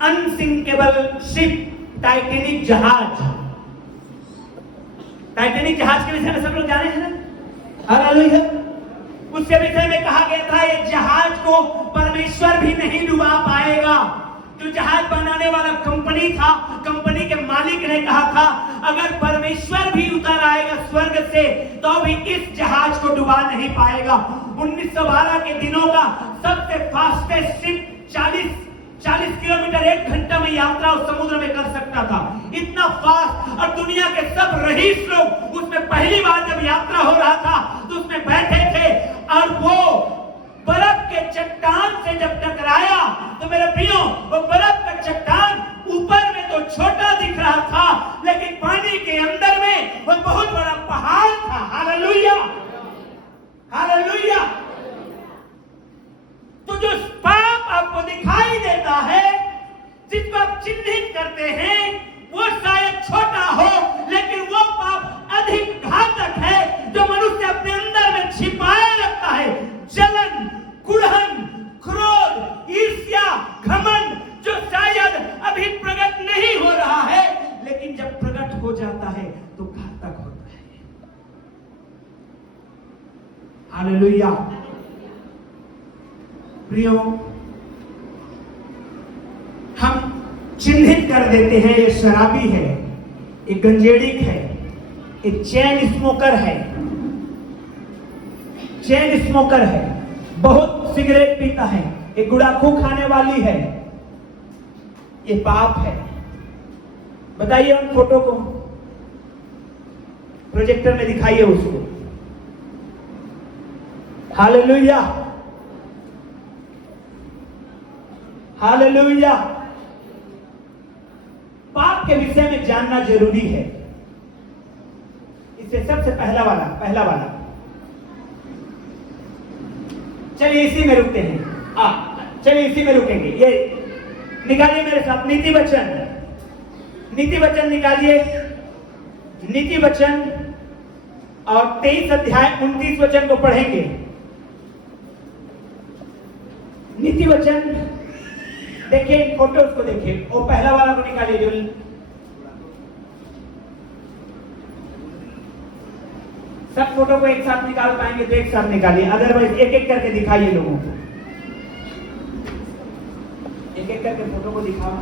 अनसिंकेबल शिप टाइटैनिक जहाज, टाइटैनिक जहाज के विषय में सब लोग जाने हैं ना? हालेलुया। उसके विषय में कहा गया था, ये जहाज को परमेश्वर भी नहीं डुबा पाएगा। जो जहाज बनाने वाला कंपनी था, कंपनी के मालिक ने कहा था, अगर परमेश्वर भी उतर आएगा स्वर्ग से तो भी इस जहाज को डुबा नहीं पाएगा। 1912 के दिनों का सबसे फास्टेस्ट शिप 40 किलोमीटर 1 घंटा में यात्रा उस समुद्र में कर सकता था, इतना फास्ट। और दुनिया के सब रईस लोग उसमें पहली बार जब यात्रा हो रहा था तो उसमें बैठे थे, और वो बर्फ के चट्टान से जब टकराया तो मेरे प्रियो, वो बर्फ का चट्टान ऊपर में तो छोटा दिख रहा था, लेकिन पानी के अंदर में वो बहुत बड़ा पहाड़ था। Hallelujah, hallelujah. तो जो पाप आपको दिखाई देता है, जिसको आप चिन्हित करते हैं, वो शायद छोटा हो, लेकिन वो पाप अधिक घातक है जो मनुष्य अपने अंदर में छिपाए रखता है। जलन, कुड़हन, क्रोध, ईर्ष्या, घमंड, जो शायद अभी प्रकट नहीं हो रहा है, लेकिन जब प्रकट हो जाता है तो घातक होता है। हालेलुया। प्रियो, हम चिन्हित कर देते हैं, ये शराबी है, एक गंजेड़िक है, एक चेन स्मोकर है, चेन स्मोकर है, बहुत सिगरेट पीता है, एक गुड़ाखू खाने वाली है, ये पाप है। बताइए उन फोटो को प्रोजेक्टर में दिखाइए उसको। Hallelujah, hallelujah. पाप के विषय में जानना जरूरी है। इससे सबसे पहला वाला चलिए इसी में रुकते हैं। चलिए इसी में रुकेंगे। ये निकालिए मेरे साथ नीति वचन, नीति वचन निकालिए। नीति वचन और 23 अध्याय 29 वचन को पढ़ेंगे। नीति वचन देखिए, फोटोज को देखिए, वो पहला वाला को निकालिए। जो सब फोटो को एक साथ निकाल पाएंगे तो एक साथ निकालिए, अदरवाइज एक एक करके दिखाइए लोगों को, एक एक करके फोटो को दिखाओ।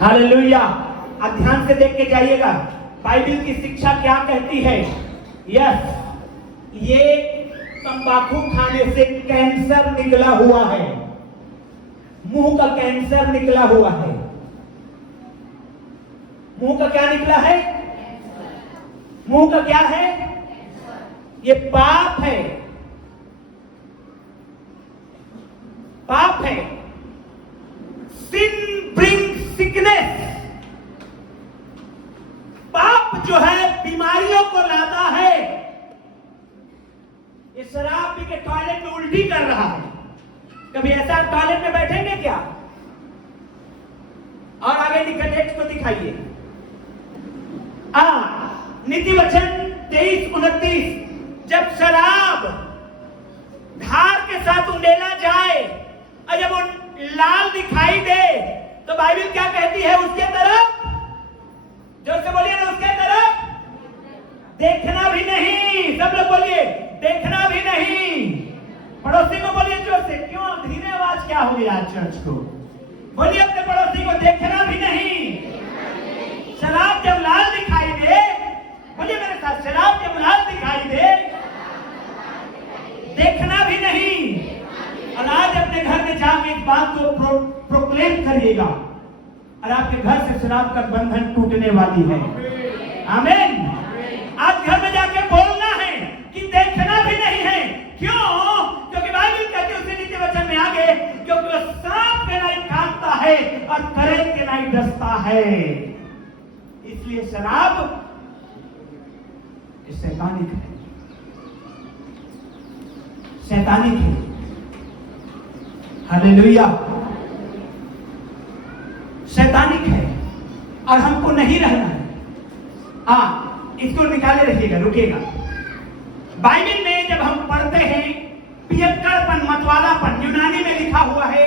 हालेलुया। ध्यान से देख के जाइएगा, बाइबल की शिक्षा क्या कहती है। यस, ये तंबाकू खाने से कैंसर निकला हुआ है, मुंह का कैंसर निकला हुआ है। मुंह का क्या निकला है? मुंह का क्या है? ये पाप है, पाप है। बीमारियों को लाता है। ये शराब पी के टॉयलेट में उल्टी कर रहा है, कभी ऐसा टॉयलेट में बैठेंगे क्या? और आगे टेक्स्ट को दिखाइए, नीति वचन 23-29। जब शराब धार के साथ उंडेला जाए और जब वो लाल दिखाई दे तो बाइबल क्या कहती है? उसके तरफ, जोर से बोलिए ना, उसके तरफ देखना भी नहीं। सब लोग बोलिए, देखना भी नहीं। पड़ोसी को बोलिए जोर से, क्यों धीरे आवाज क्या हो गया चर्च को? बोलिए अपने पड़ोसी को, देखना भी नहीं। शराब जब लाल दिखाई दे, बोलिए मेरे साथ, शराब जब लाल दिखाई दे, देखना भी नहीं। और आज अपने घर में जाके इस बात को प्रोक्लेम करिएगा और आपके घर से शराब का बंधन टूटने वाली है। आमीन। आज घर में जाके बोलना है कि देखना भी नहीं है। क्यों? क्योंकि बाइबल कहती है उसी नीति वचन में आगे, क्योंकि वो सांप के नहीं काटता है और करेंट के नहीं डसता है। इसलिए शराब शैतानिक है, शैतानिक है। हालेलुया। शैतानिक है और हमको नहीं रहना है। इसको निकाले रखिएगा, रुकिएगा। बाइबल में जब हम पढ़ते हैं पियक्कड़पन, मतवालापन, यूनानी में लिखा हुआ है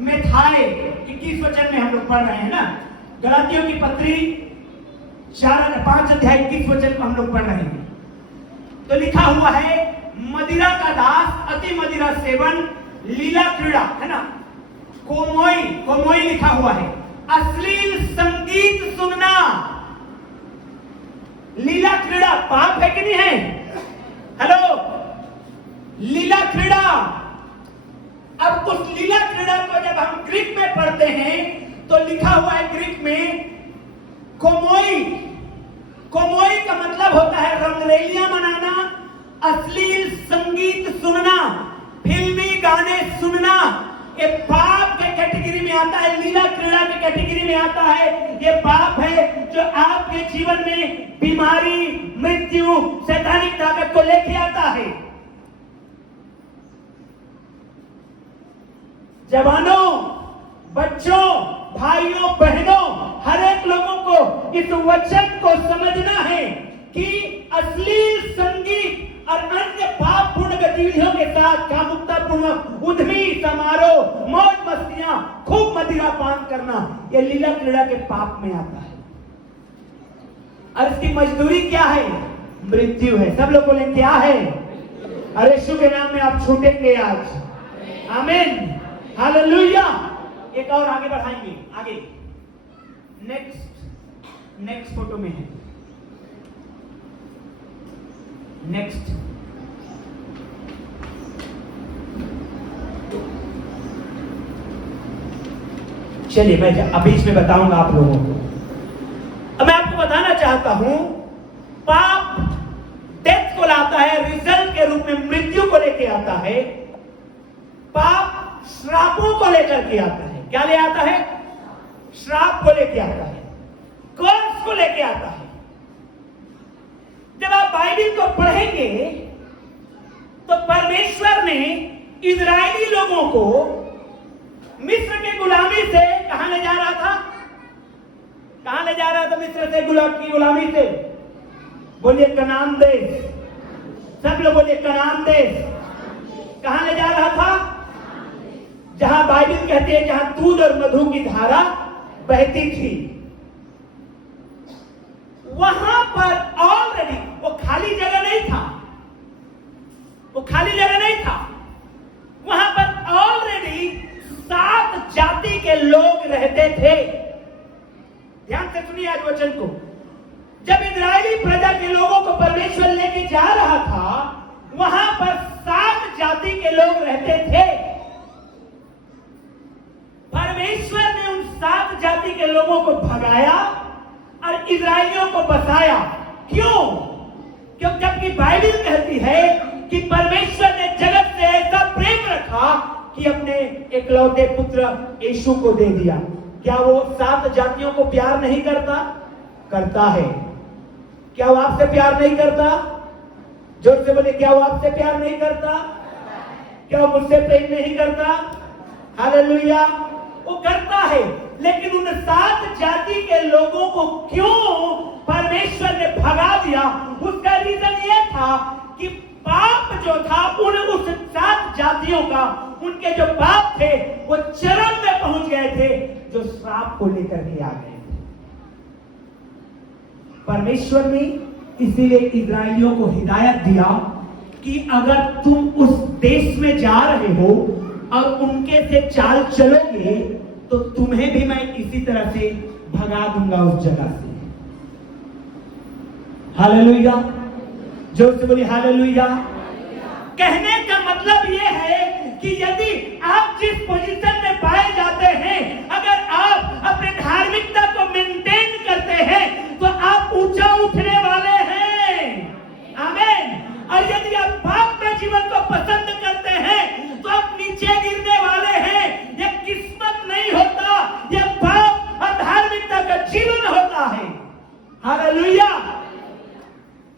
मेथाए, 21 वचन में हम लोग पढ़ रहे हैं ना। गलातियों की पत्री 5 अध्याय 21 वचन को हम लोग पढ़ रहे हैं। तो लिखा हुआ है मदिरा का दास, अति मदिरा सेवन, लीला क्रीड़ा, है ना, कोमोई, कोमोई लिखा हुआ है, अश्लील संगीत सुनना। लीला क्रीड़ा पाप है कि नहीं है? हेलो, लीला क्रीड़ा। अब उस लीला क्रीड़ा को जब हम ग्रीक में पढ़ते हैं तो लिखा हुआ है ग्रीक में कोमोई। कोमोई का मतलब होता है रंगरेलियां मनाना, अश्लील संगीत सुनना, फिल्मी गाने सुनना। ये पाप के कैटेगरी में आता है, लीला क्रीड़ा के कैटेगरी में आता है। ये पाप है जो आपके जीवन में बीमारी, मृत्यु, शैतानिक ताकत को लेके आता है। जवानों, बच्चों, भाइयों, बहनों, हर एक लोगों को इस वचन को समझना है कि अश्लील संगीत और अन्य पापपूर्ण गतिविधियों के साथ कामुकतापूर्ण उद्यमी समारोह, मौज मस्तियां, खूब मदिरा पान करना, यह लीला क्रीड़ा के पाप में आता है। और इसकी मजदूरी क्या है? मृत्यु है। सब लोग बोले क्या है? अरे यीशु के नाम में आप छूटेंगे आज। आमीन, हालेलुया। एक और आगे बढ़ाएंगे, आगे नेक्स्ट फोटो में है, नेक्स्ट। चलिए मैं अभी इसमें बताऊंगा आप लोगों को। अब मैं आपको बताना चाहता हूं, पाप डेथ को लाता है, रिजल्ट के रूप में मृत्यु को लेके आता है। पाप श्रापों को लेकर के आता है। क्या ले आता है? श्राप को लेके आता है, कर्स को लेके आता है। जब आप बाइबल को पढ़ेंगे तो परमेश्वर ने इजरायली लोगों को मिस्र के गुलामी से कहां ले जा रहा था? कहां ले जा रहा था मिस्र से की गुलामी से? बोलिए कनान देश। सब लोग बोलिए कनान देश। कहां ले जा रहा था? जहां बाइबल कहती है जहां दूध और मधु की धारा बहती थी। वहां पर ऑलरेडी वो खाली जगह नहीं था, वो खाली जगह नहीं था। वहां पर ऑलरेडी 7 जाति के लोग रहते थे। ध्यान से सुनिए आज वचन को। जब इजरायली प्रजा के लोगों को परमेश्वर लेके जा रहा था, वहां पर 7 जाति के लोग रहते थे। परमेश्वर ने उन 7 जाति के लोगों को भगाया और इजरायलियों को बसाया। क्यों? क्योंकि जबकि बाइबल कहती है कि परमेश्वर ने जगत से ऐसा प्रेम रखा कि अपने इकलौते पुत्र यीशु को दे दिया। क्या वो 7 जातियों को प्यार नहीं करता? करता है। क्या वो आपसे प्यार नहीं करता? जोर से बोले, क्या वो आपसे प्यार नहीं करता? क्या वो मुझसे प्रेम नहीं करता? हालेलुया, वो करता है। लेकिन उन 7 जाति के लोगों को क्यों परमेश्वर ने भगा दिया? उसका रीजन ये था कि पाप जो था उस 7 जातियों का, उनके जो पाप थे वो चरम में पहुंच गए थे, जो श्राप को लेकर के आ गए थे। परमेश्वर ने इसीलिए इस्राएलियों को हिदायत दिया कि अगर तुम उस देश में जा रहे हो और उनके से चाल चलोगे तो तुम्हें भी मैं इसी तरह से भगा दूंगा उस जगह से। हालेलुया, जोर से बोलिए हालेलुया। कहने का मतलब यह है कि यदि आप जिस पोजीशन में पाए जाते हैं, अगर आप अपने धार्मिकता को मेंटेन करते हैं तो आप ऊंचा उठने वाले हैं। आमीन। और यदि आप पाप में जीवन को पसंद करते हैं तो आप नीचे गिरने वाले हैं। यह किस्मत नहीं होता, यह पाप और धार्मिकता का जीवन होता है। हालेलुया।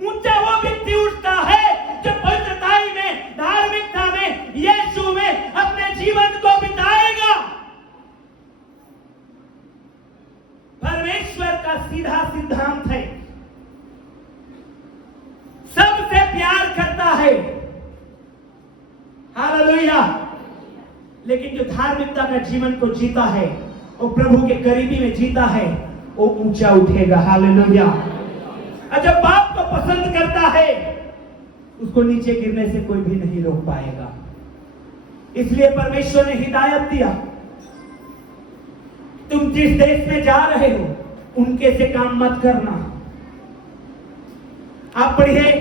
ऊंचा वो व्यक्ति उठता है जो पवित्रताई में, धार्मिकता में, यीशु में अपने जीवन को बिताएगा। परमेश्वर का सीधा सिद्धांत है, सबसे प्यार करता है। हालेलुया। लेकिन जो धार्मिकता का जीवन को जीता है, वो प्रभु के करीबी में जीता है, वो ऊंचा उठेगा। हालेलुया। और जब पाप को पसंद करता है, उसको नीचे गिरने से कोई भी नहीं रोक पाएगा। इसलिए परमेश्वर ने हिदायत दिया, तुम जिस देश में जा रहे हो उनके से काम मत करना। आप पढ़िए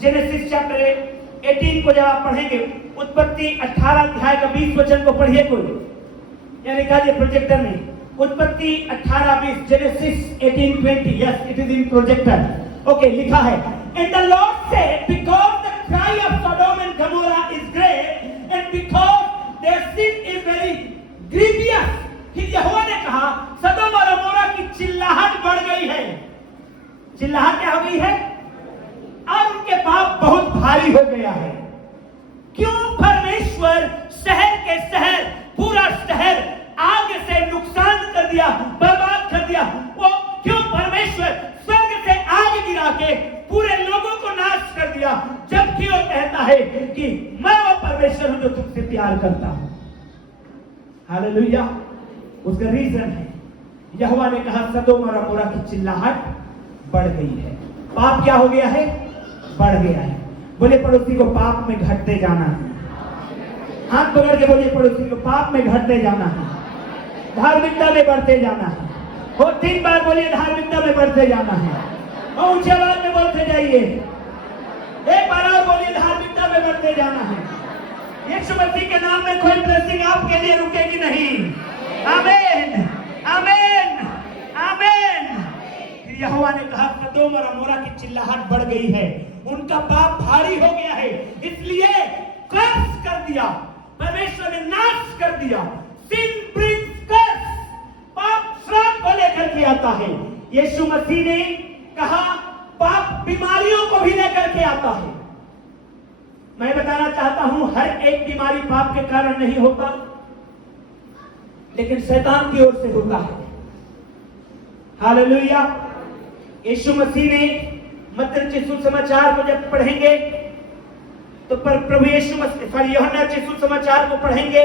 जेनेसिस चैप्टर 18 को जब आप पढ़ेंगे, उत्पत्ति 18 अध्याय का 20 वचन को पढ़िए कोई, या निकालिए प्रोजेक्टर में। उत्पत्ति 18:20, Genesis 18:20, yes it is in projector. Okay, लिखा है, and the Lord said, because the cry of Sodom and Gomorrah is great and because their sin is very grievous. फिर यहोवा ने कहा, सदोम और गमोरा की चिल्लाहट बढ़ गई है। चिल्लाहट क्या हो गई है? और उनके पाप बहुत भारी हो गया है। क्यों परमेश्वर शहर के शहर, पूरा शहर आग से नुकसान कर दिया, बर्बाद कर दिया? वो क्यों परमेश्वर स्वर्ग से आग गिरा के पूरे लोगों को नाश कर दिया, जबकि वो कहता है कि मैं वो परमेश्वर हूं जो तुमसे प्यार करता हूं। हालेलुया। उसका रीजन है, यहोवा ने कहा सदोम और गमोरा की चिल्लाहट बढ़ गई है। पाप क्या हो गया है? बढ़ गया है। बोले पड़ोसी को, पाप में घटते जाना है। हाथ पकड़ के बोलिए पड़ोसी को, पाप में घटते जाना है, धार्मिकता में बढ़ते जाना है। और 3 बार बोलिए, धार्मिकता में बढ़ते जाना है। और ऊंचे आवाज में बोलते जाइए। एक बार और बोलिए, धार्मिकता में बढ़ते जाना है। यीशु मसीह के नाम में कोई ब्लेसिंग आपके लिए रुकेगी नहीं। आमीन, आमीन, आमीन। फिर यहोवा ने कहा, सदोम और गमोरा की चिल्लाहट बढ़ गई है, उनका पाप भारी हो गया है, इसलिए कर्स कर दिया। परमेश्वर ने नाश कर दिया। सिन ब्रिंग्स कर्स, पाप श्राप को लेकर के आता है। यीशु मसीह ने कहा, पाप बीमारियों को भी लेकर के आता है। मैं बताना चाहता हूं, हर एक बीमारी पाप के कारण नहीं होता, लेकिन शैतान की ओर से होता है। हालेलुया। यीशु मसीह ने मत्ती सुसमाचार को जब पढ़ेंगे तो प्रभु यीशु मसीह, यूहन्ना के सुसमाचार को पढ़ेंगे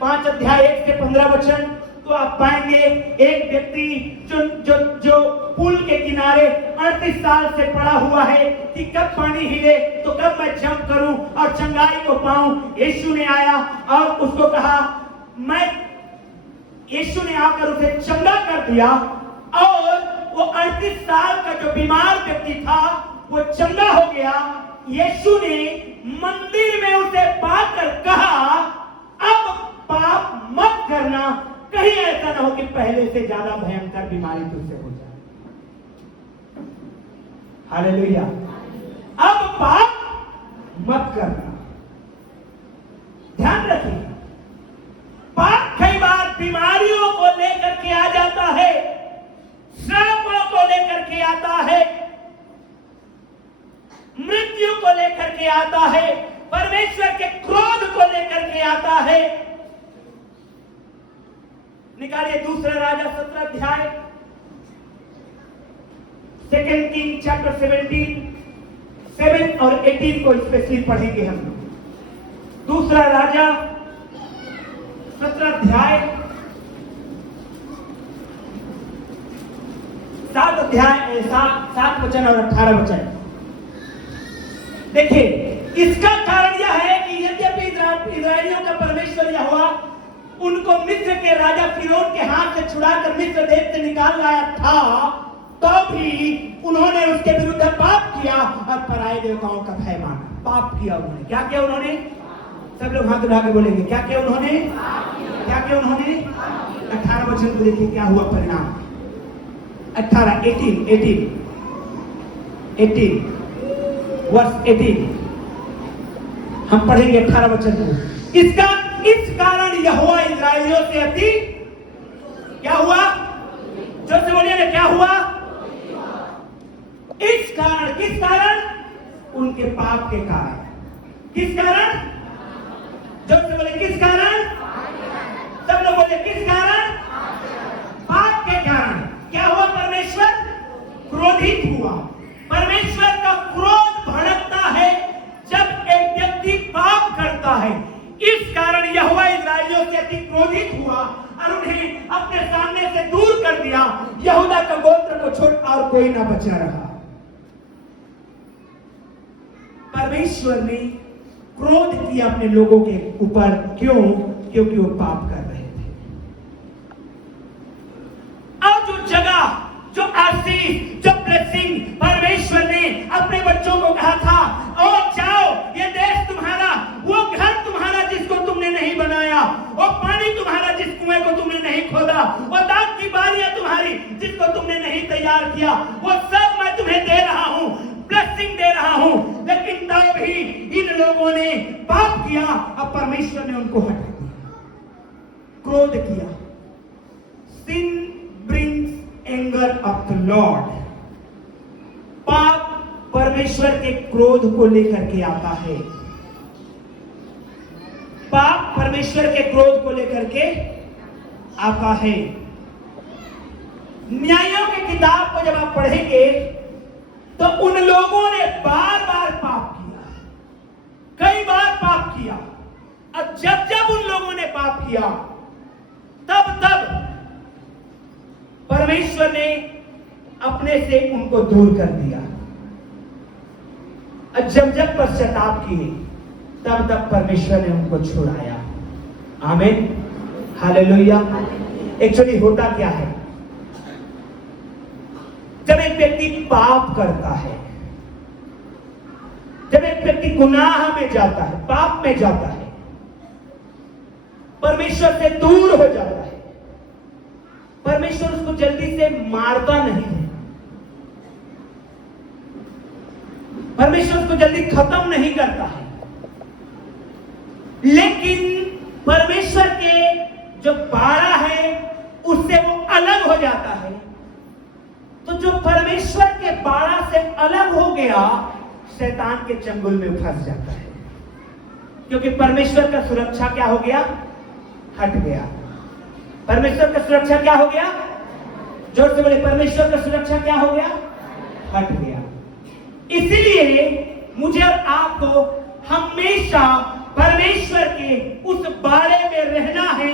5 अध्याय 1 से 15 वचन, तो आप पाएंगे एक व्यक्ति जो पुल के किनारे 38 साल से पड़ा हुआ है कि कब पानी हिले तो कब मैं जंप करूं और चंगाई को पाऊं। यीशु ने आया और उसको कहा, यीशु ने आकर उसे चंगा कर दिया और वो 38 साल का जो बीमार व्यक्ति था वो चंगा हो गया। यीशु ने मंदिर में उसे पाकर कहा, अब पाप मत करना, कहीं ऐसा ना हो कि पहले से ज्यादा भयंकर बीमारी तुझसे हो जाए। हालेलुया। अब पाप मत करना। ध्यान रखिए, पाप कई बार बीमारियों को लेकर के आ जाता है, श्रापों को लेकर के आता के आता है, परमेश्वर के क्रोध को लेकर के आता है। निकालिए दूसरा राजा 17 अध्याय, 2 किंग चैप्टर 17, 7 और 18 को स्पेशली पढ़ेंगे हम लोग। दूसरा राजा 17 अध्याय, 7 वचन और 18 वचन। देखिए, इसका कारण यह है कि यद्यपि इस्राएलियों का परमेश्वर यहोवा उनको मिस्र के राजा फिरौन के हाथ से छुड़ाकर मिस्र देश से निकाल लाया था, तो भी उन्होंने उसके विरुद्ध पाप किया और पराये देवताओं का भय माना। पाप किया उन्होंने। क्या किया उन्होंने? सब लोग हाथ उठा के बोलेंगे, क्या किया उन्होंने? क्या किया उन्होंने? 18 वचन को देखिए क्या हुआ परिणाम। 18 वर्ष 18 हम पढ़ेंगे 18 वचन को। इस कारण यहोवा इस्राएलियों से अति क्या हुआ? जो से बोलिए क्या हुआ? इस कारण, किस कारण? उनके पाप के कारण। किस कारण? जो से बोले किस कारण? सब लोग बोले किस कारण? पाप के कारण। क्या हुआ? परमेश्वर क्रोधित हुआ। परमेश्वर का क्रोध भड़कता है जब एक व्यक्ति पाप करता है। इस कारण यहोवा इस्राएलियों से अति क्रोधित हुआ और उन्हें अपने सामने से दूर कर दिया। यहूदा का गोत्र को छोड़ और कोई ना बचा रहा। परमेश्वर ने क्रोध किया अपने लोगों के ऊपर। क्यों? क्योंकि वो पाप कर रहे थे। अब जो जगह, जो आशीष, जो ब्लेसिंग परमेश्वर ने अपने बच्चों को कहा था, ओ जाओ, ये देश तुम्हारा, वो घर तुम्हारा जिसको तुमने नहीं बनाया, वो पानी तुम्हारा जिस कुएं को तुमने नहीं खोदा, वो दाख की बारियां तुम्हारी जिसको तुमने नहीं तैयार किया, वो सब मैं तुम्हें दे रहा हूं, ब्लेसिंग दे रहा हूं। लेकिन तब भी इन लोगों ने पाप किया और परमेश्वर ने उनको हटा दिया, क्रोध किया। Sin brings anger of the lord. पाप परमेश्वर के क्रोध को लेकर के आता है। पाप परमेश्वर के क्रोध को लेकर के आता है। न्यायों की किताब को जब आप पढ़ेंगे तो उन लोगों ने बार बार पाप किया, कई बार पाप किया, और जब जब उन लोगों ने पाप किया तब तब परमेश्वर ने अपने से उनको दूर कर दिया। और जब जब पश्चाताप किए तब तब परमेश्वर ने उनको छुड़ाया। आमीन, हालेलुया। एक्चुअली होता क्या है, जब एक व्यक्ति पाप करता है, जब एक व्यक्ति गुनाह में जाता है, पाप में जाता है, परमेश्वर से दूर हो जाता है, परमेश्वर उसको जल्दी से मारता नहीं है, परमेश्वर उसको जल्दी खत्म नहीं करता है। लेकिन परमेश्वर के जो बाड़ा है उससे वो अलग हो जाता है। तो जो परमेश्वर के बाड़ा से अलग हो गया, शैतान के चंगुल में फंस जाता है, क्योंकि परमेश्वर का सुरक्षा क्या हो गया? हट गया। परमेश्वर का सुरक्षा क्या हो गया? जोर से बोले, परमेश्वर का सुरक्षा क्या हो गया? हट गया। इसीलिए मुझे और आपको हमेशा परमेश्वर के उस बाड़े में रहना है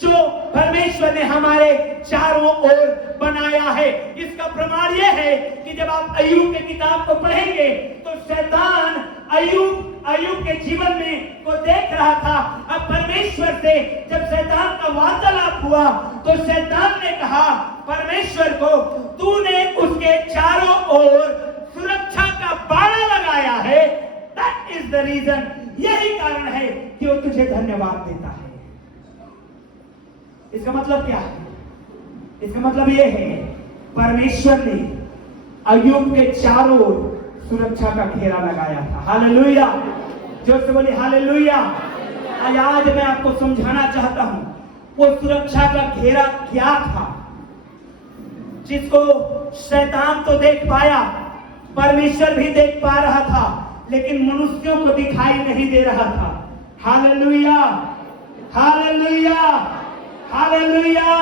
जो परमेश्वर ने हमारे चारों ओर बनाया है। इसका प्रमाण यह है कि जब आप अय्यूब की किताब को पढ़ेंगे तो शैतान अय्यूब के जीवन में को देख रहा था। अब परमेश्वर से जब शैतान का वार्तालाप हुआ तो शैतान ने कहा परमेश्वर को, तूने उसके चारों ओर सुरक्षा का बाड़ा लगाया है। दैट इज द रीजन, यही कारण है कि वो तुझे धन्यवाद देता है। इसका मतलब क्या है? इसका मतलब यह है परमेश्वर ने अय्यूब के चारों ओर सुरक्षा का घेरा लगाया था। हालेलुया, जोर से बोलिए हालेलुया। आज मैं आपको समझाना चाहता हूं वो सुरक्षा का घेरा क्या था, जिसको शैतान तो देख पाया, परमेश्वर भी देख पा रहा था, लेकिन मनुष्यों को दिखाई नहीं दे रहा था। Hallelujah, hallelujah, hallelujah.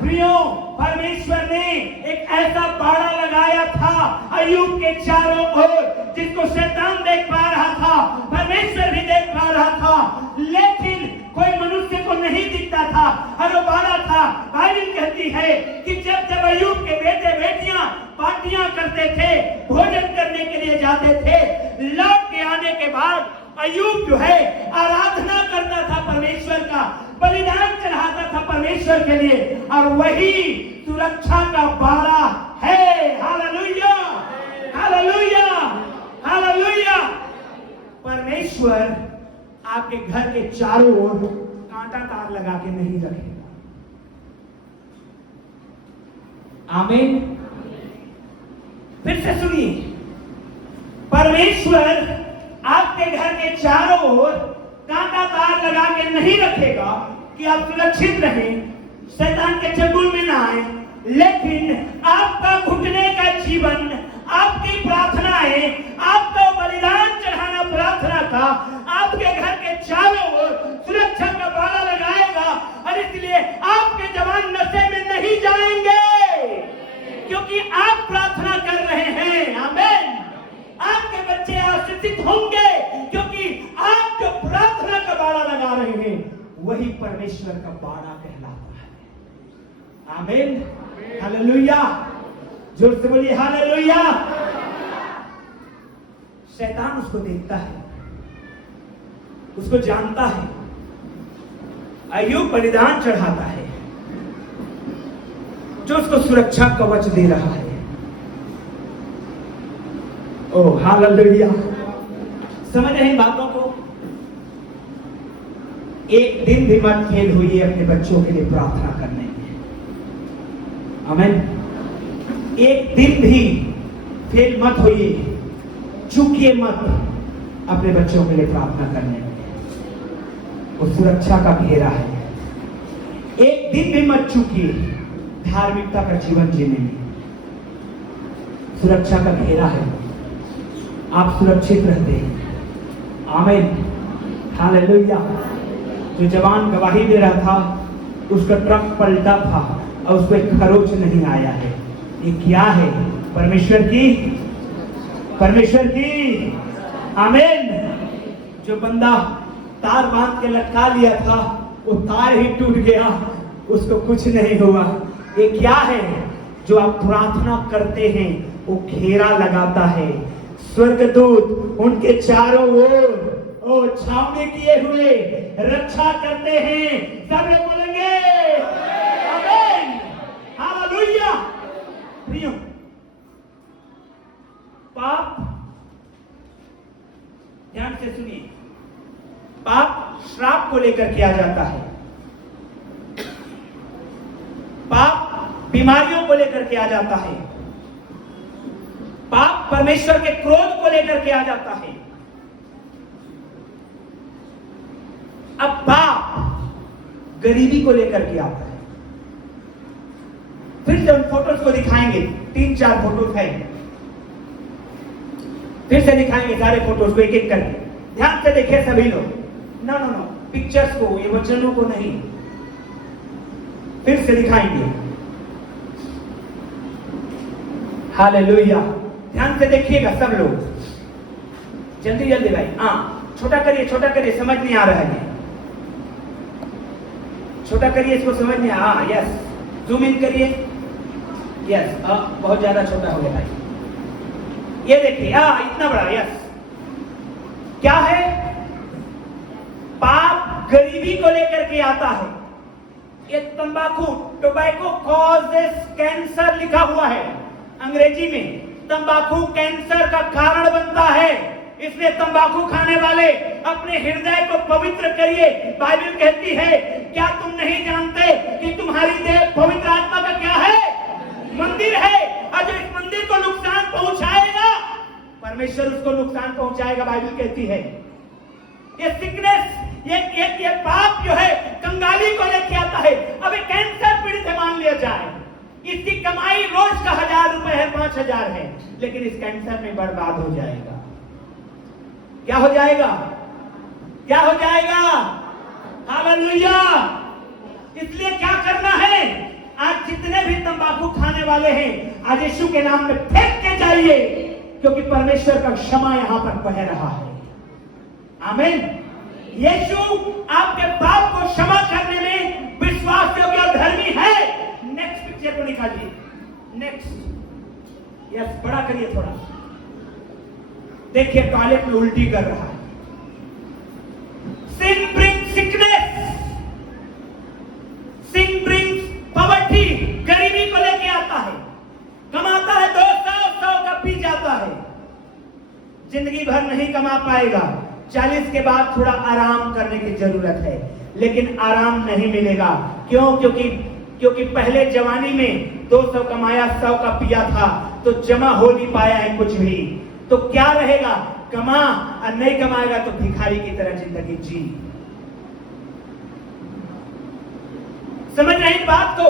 प्रियो, परमेश्वर ने एक ऐसा बाड़ा लगाया था अय्यूब के चारों ओर, जिसको शैतान देख पा रहा था, परमेश्वर भी देख पा रहा था, लेकिन कोई मनुष्य को नहीं दिखता था। और वो बाड़ा था, बाइबल कहती है कि जब जब अय्यूब के बेटे बेटियां पार्टियां करते थे, भोजन करने के लिए जाते थे, लौट के आने के बाद अय्यूब जो है आराधना करता था परमेश्वर का, बलिदान चढ़ाता था परमेश्वर के लिए, और वही सुरक्षा का बाड़ा है। Hallelujah, hallelujah, hallelujah. परमेश्वर आपके घर के चारों ओर कांटा तार लगा के नहीं रखेगा। आमीन। फिर से सुनिए, परमेश्वर आपके घर के चारों ओर कांटा तार लगा के नहीं रखेगा कि आप सुरक्षित रहें, शैतान के चंगुल में ना आए, लेकिन आपका घुटने का जीवन, आपकी प्रार्थनाएं, आपका बलिदान चढ़ाना प्रार्थना का आपके घर के चारों ओर सुरक्षा का बाड़ा लगाएगा। और इसलिए आपके जवान नशे में नहीं जाएंगे, क्योंकि आप प्रार्थना कर रहे हैं। आमीन। आपके बच्चे आशीषित होंगे, क्योंकि आप जो प्रार्थना का बाड़ा लगा रहे हैं वही परमेश्वर का बाड़ा कहलाता है। आमीन, हालेलुया। जोर से बोलिए हालेलुया। शैतान उसको देखता है, उसको जानता है। अय्यूब बलिदान चढ़ाता है, जो उसको सुरक्षा कवच दे रहा है। ओ हालेलुया। समझ रहे हैं बातों को? एक दिन भी मत फेल हुई अपने बच्चों के लिए प्रार्थना करने में। आमीन। एक दिन भी फेल मत होइए, चूकिए मत अपने बच्चों के लिए प्रार्थना करने में। वो सुरक्षा का घेरा है। एक दिन भी मत चूकिए धार्मिकता का जीवन जीने में। सुरक्षा का घेरा है, आप सुरक्षित रहते हैं। आमीन, हालेलुया। जो जवान गवाही दे रहा था, उसका ट्रक पलटा था और उस पर खरोच नहीं आया है। ये क्या है? परमेश्वर की, परमेश्वर की। आमीन। जो बंदा तार बांध के लटका लिया था, वो तार ही टूट गया, उसको कुछ नहीं हुआ। ये क्या है? जो आप प्रार्थना करते हैं वो घेरा लगाता है। स्वर्गदूत उनके चारों ओर ओ छावनी किए हुए रक्षा करते हैं। सब लोग बोलेंगे आमीन, हालेलुया। प्रियो, पाप, ध्यान से सुनिए, पाप श्राप को लेकर किया जाता है। पाप बीमारियों को लेकर किया जाता है। पाप परमेश्वर के क्रोध को लेकर किया जाता है। अब पाप गरीबी को लेकर किया जाता है। फिर से उन फोटोज को दिखाएंगे, 3-4 फोटोज हैं, फिर से दिखाएंगे सारे फोटोज को एक एक करके। ध्यान से देखिए सभी लोग। नो नो नो, पिक्चर्स को, ये वचनों को नहीं। फिर से दिखाएंगे। हालेलुया। ध्यान से देखिएगा सब लोग, जल्दी जल्दी भाई। हाँ, छोटा करिए, छोटा करिए, समझ नहीं आ रहा है। छोटा करिए, इसको समझ नहीं आ रहा। हाँ, यस, जूम इन करिए। यस, बहुत ज्यादा छोटा हो गया भाई। ये देखिए, हाँ, इतना बड़ा। यस, क्या है? पाप गरीबी को लेकर के आता है। ये तंबाकू, टोबैको कॉजेस कैंसर लिखा हुआ है अंग्रेजी में। तंबाकू कैंसर का कारण बनता है, इसलिए तंबाकू खाने वाले अपने हृदय को पवित्र करिए। बाइबल कहती है, क्या तुम नहीं जानते कि तुम्हारी देह पवित्र आत्मा का क्या है? मंदिर है। और जो इस मंदिर को नुकसान पहुंचाएगा, परमेश्वर उसको नुकसान पहुंचाएगा। बाइबल कहती है ये सिकनेस, ये पाप जो है कंगाली को लेके आता है। अब कैंसर पीड़ित है, मान लिया जाए, इसकी कमाई रोज का 1000 रुपए है, 5000 है, लेकिन इस कैंसर में बर्बाद हो जाएगा। क्या हो जाएगा? क्या हो जाएगा? हालेलुया। इसलिए क्या करना है? आज जितने भी तंबाकू खाने वाले हैं, आज यीशु के नाम में फेंक के जाइए, क्योंकि परमेश्वर का क्षमा यहां पर बह रहा है। आमीन। यीशु आपके पाप को क्षमा करने में विश्वास योग्य और धर्मी है। नेक्स्ट पिक्चर को निकालिए। नेक्स्ट, यस, बड़ा करिए थोड़ा। देखिए टॉयलेट में उल्टी कर रहा है। Sin brings sickness, sin brings poverty, गरीबी को लेके आता है। कमाता है 200 का पी जाता है, जिंदगी भर नहीं कमा पाएगा। 40 के बाद थोड़ा आराम करने की जरूरत है, लेकिन आराम नहीं मिलेगा। क्यों? क्योंकि पहले जवानी में 200 कमाया, 100 का पिया था, तो जमा हो नहीं पाया है कुछ भी। तो क्या रहेगा? कमा और नहीं कमाएगा तो भिखारी की तरह जिंदगी जी। समझ रहे इस बात को?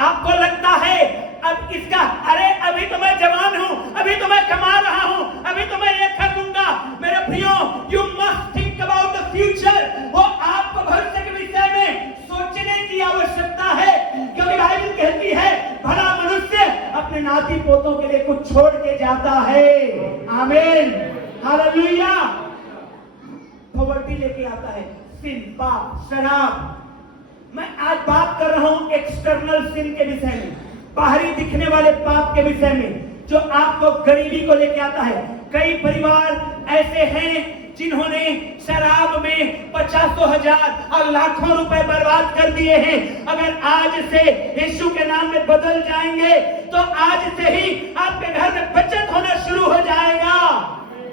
आपको लगता है अब इसका, अरे अभी तो मैं जवान हूं, अभी तो मैं कमा रहा हूं, अभी तो मैं ये खरीदूंगा। मेरे प्रियो, you must think about the future. वो आपको भविष्य के विषय में सोचने की आवश्यकता है, क्योंकि बाइबल कहती है भला मनुष्य अपने नाती पोतों के लिए कुछ छोड़ के जाता है। आमीन, हालेलुया। पॉवर्टी लेके आता है, सिन, पाप, शराब। मैं आज बात कर रहा हूं एक्सटर्नल सिन के विषय में, बाहरी दिखने वाले पाप के विषय में, जो आपको गरीबी को लेके आता है। कई परिवार ऐसे हैं जिन्होंने शराब में 50,000 और लाखों रुपए बर्बाद कर दिए हैं। अगर आज से यीशु के नाम में बदल जाएंगे तो आज से ही आपके घर में बचत होना शुरू हो जाएगा।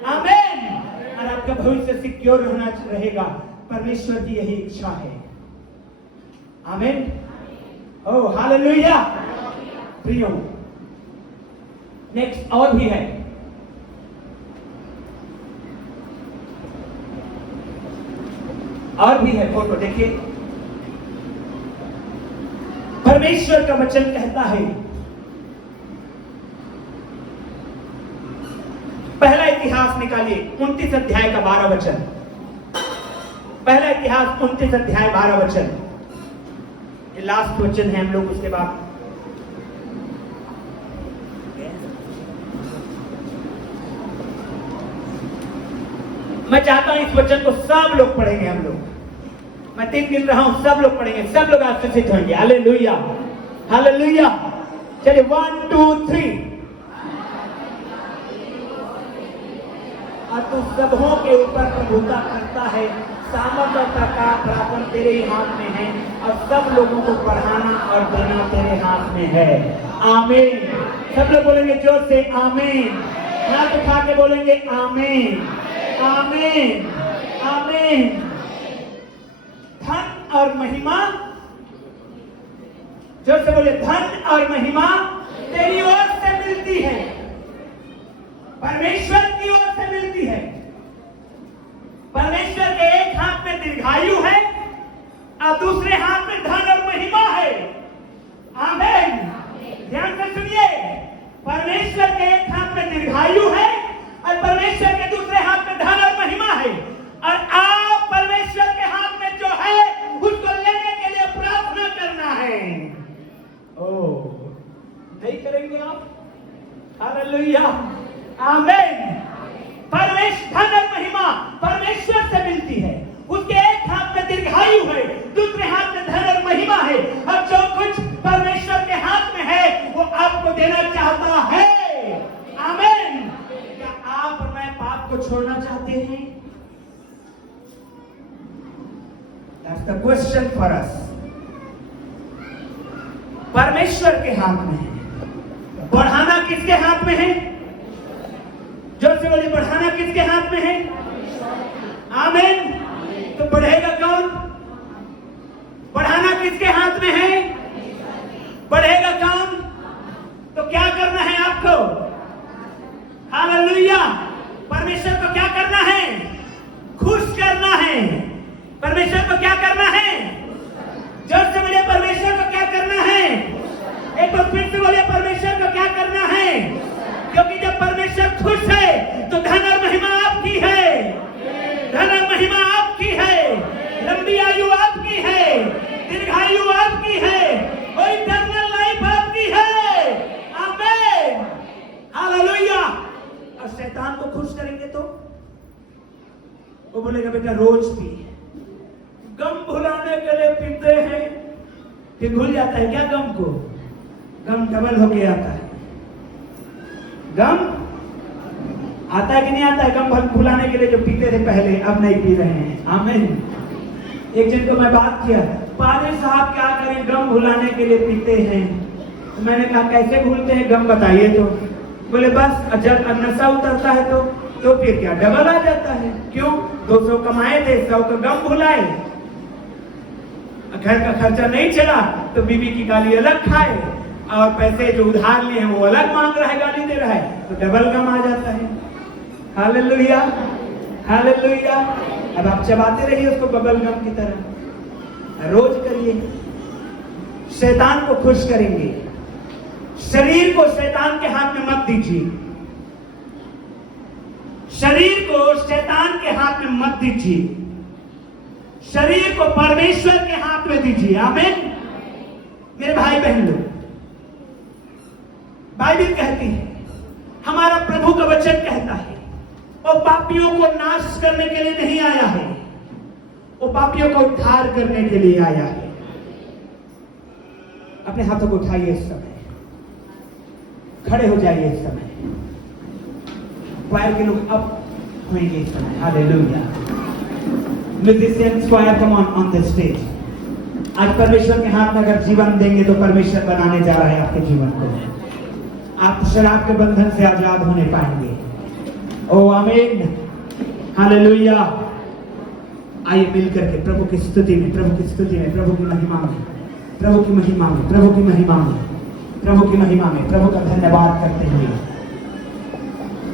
आमीन। और आपका भविष्य सिक्योर रहेगा। परमेश्वर की यही इच्छा है। आमीन। Oh hallelujah. प्रियो, नेक्स्ट और भी है। और भी है, फोटो देखिए। परमेश्वर का वचन कहता है, पहला इतिहास निकालिए 29 अध्याय का 12 वचन। पहला इतिहास 29 अध्याय 12 वचन। ये लास्ट वचन है, हम लोग उसके बाद मैं चाहता हूं इस वचन को सब लोग पढ़ेंगे। हम लोग, मैं 3 दिन रहा हूं, सब लोग पढ़ेंगे, सब लोग आशीषित होंगे। Hallelujah, hallelujah. चलिए 1 2 3। और तू सबों के ऊपर प्रभुता करता है, सामर्थ और पराक्रम तेरे ही हाथ में है, और सब लोगों को बढ़ाना और देना तेरे हाथ में है। आमीन। सब लोग बोलेंगे जोर से आमीन। हाथ उठा के बोलेंगे आमीन, आमीन, आमीन। धन और महिमा, जोर से बोले, धन और महिमा तेरी ओर से मिलती है, परमेश्वर की ओर से मिलती है। परमेश्वर के एक हाथ में दीर्घायु है और दूसरे हाथ में धन और महिमा है। आमीन। ध्यान से सुनिए, परमेश्वर के एक हाथ में दीर्घायु है और परमेश्वर के दूसरे हाथ में धन और महिमा है। और आप परमेश्वर के हाथ में जो है उसको लेने के लिए प्रार्थना करना है। ओह, नहीं करेंगे आप? हालेलुया, आमीन। परमेश्वर, धन और महिमा परमेश्वर से मिलती है। उसके एक हाथ में दीर्घायु है, दूसरे हाथ में धन और महिमा है, और जो कुछ परमेश्वर के हाथ में है वो आपको देना चाहता है। आमीन। क्या आप और मैं पाप को छोड़ना चाहते हैं? That's the question for us. परमेश्वर के हाथ में है। बढ़ाना किसके हाथ में है? जोर से बोलिए, बढ़ाना किसके हाथ में है? आमीन। तो बढ़ेगा कौन? बढ़ाना किसके हाथ में है? बढ़ेगा कौन? तो क्या करना है आपको? हालेलुया। परमेश्वर को क्या करना है? खुश करना है। परमेश्वर को क्या करना है? जोर से बोलिए, परमेश्वर को क्या करना है? एक बार फिर से बोलिए, परमेश्वर को क्या करना है? क्योंकि जब परमेश्वर खुश है तो धन और महिमा आपकी है। वो बोलेगा बेटा रोज पी। गम भुलाने के लिए पीते हैं, फिर भूल जाता है क्या गम को? गम डबल हो गया आता है। गम आता है कि नहीं आता है? गम भुलाने के लिए जो पीते थे पहले, अब नहीं पी रहे हैं। आमीन। एक जन को मैं बात किया, पादरी साहब क्या करें, गम भुलाने के लिए पीते हैं। तो मैंने कहा कैसे भूलते हैं गम, बताइए तो। बोले बस जब नशा उतरता है तो फिर क्या डबल आ जाता है। क्यों? 200 कमाए थे, 100 का गम भुलाए। घर का खर्चा नहीं चला तो बीवी की गाली अलग खाए, और पैसे जो उधार लिए हैं वो अलग मांग रहा है, गाली दे रहा है, तो डबल गम आ जाता है। Hallelujah, hallelujah. अब आप चबाते रहिए उसको बबल गम की तरह, रोज करिए। शैतान को खुश करेंगे। शरीर को शैतान के हाथ में मत दीजिए। शरीर को शैतान के हाथ में मत दीजिए। शरीर को परमेश्वर के हाथ में दीजिए। आमीन। मेरे भाई बहन लोग, बाइबल कहती है, हमारा प्रभु का वचन कहता है, वो पापियों को नाश करने के लिए नहीं आया है, वो पापियों को उद्धार करने के लिए आया है। अपने हाथों को उठाइए इस समय, खड़े हो जाइए इस समय। क्वायर के लोग अब होंगे इस समय। Hallelujah. Musician choir come on the stage. आज परमेश्वर के हाथ में अगर जीवन देंगे तो परमेश्वर बनाने जा रहा है आपके जीवन को। आप शराब के बंधन से आजाद होने पाएंगे। ओ आमीन, हालेलुया। आइए मिलकर के प्रभु की स्तुति में, प्रभु की स्तुति में, प्रभु की महिमा में, प्रभु की महिमा में, प्रभु की महिमा में, प्रभु की महिमा में, प्रभु का धन्यवाद करते हुए,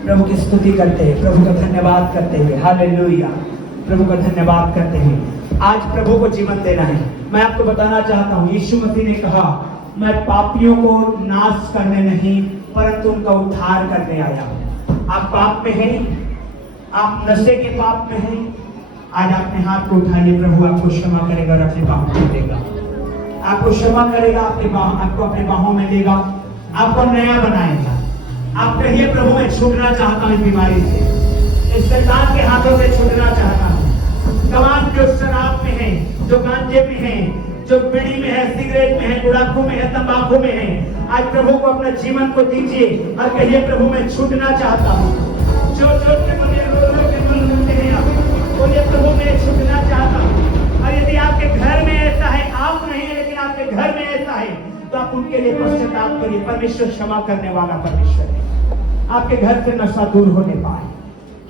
प्रभु की स्तुति करते हुए, प्रभु का धन्यवाद करते हुए, हालेलुया, प्रभु का धन्यवाद करते हुए आज प्रभु को जीवन देना है। मैं आपको बताना चाहता हूं, यीशु मसीह ने कहा, मैं पापियों को नाश करने नहीं परंतु उनका उद्धार करने आया हूं। आप पाप में हैं, आप नशे के पाप में हैं, आज अपने हाथ को उठाइए। प्रभु आपको क्षमा करेगा और अपने बाहों में देगा। आपको क्षमा करेगा, आपको अपने बाहों में देगा, आपको नया बनाएगा। आप कहिए, प्रभु मैं छूटना चाहता हूं इस बीमारी से, इस शैतान के हाथों से छूटना चाहता हूं। तमाम जो शराब में है, जो गांजे में है, जो बीड़ी में है, सिगरेट में है, गुड़ाखू में है, तंबाकू में है, आज प्रभु को अपना जीवन को दीजिए और कहिए, प्रभु मैं छूटना चाहता हूँ। जो के मुझे रोते हैं आप, बोलिए प्रभु मैं छूटना चाहता हूँ। और यदि आपके घर में ऐसा है, आप नहीं है लेकिन आपके घर में ऐसा है, तो आप उनके लिए पश्चाताप करिए। परमेश्वर क्षमा करने वाला परमेश्वर है। आपके घर से नशा दूर होने पाए।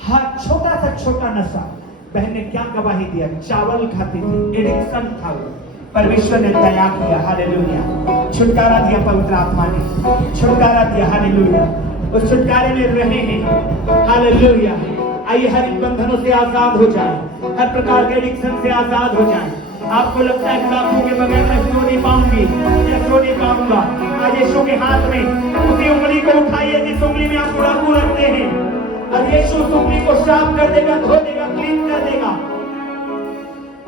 हर छोटा सा छोटा नशा, बहन ने क्या गवाही दिया, चावल खाती थी, एडिक्शन था वो, परमेश्वर ने दया किया। हालेलुया। छुटकारा दिया, पवित्र आत्मा ने छुटकारा दिया। हालेलुया। उस छुटकारे में रहे हैं। हालेलुया। आइए हर इन बंधनों से आजाद हो जाए, हर प्रकार के एडिक्शन से आजाद हो जाए। आपको लगता है गुड़ाखू के बगैर मैं सो नहीं पाऊंगी या सो नहीं पाऊंगा, आज यीशु के हाथ में उसी उंगली को उठाइए जिस उंगली में आप गुड़ाखू रखते हैं, और यीशु उस उंगली को साफ कर देगा, धो देगा, क्लीन कर देगा।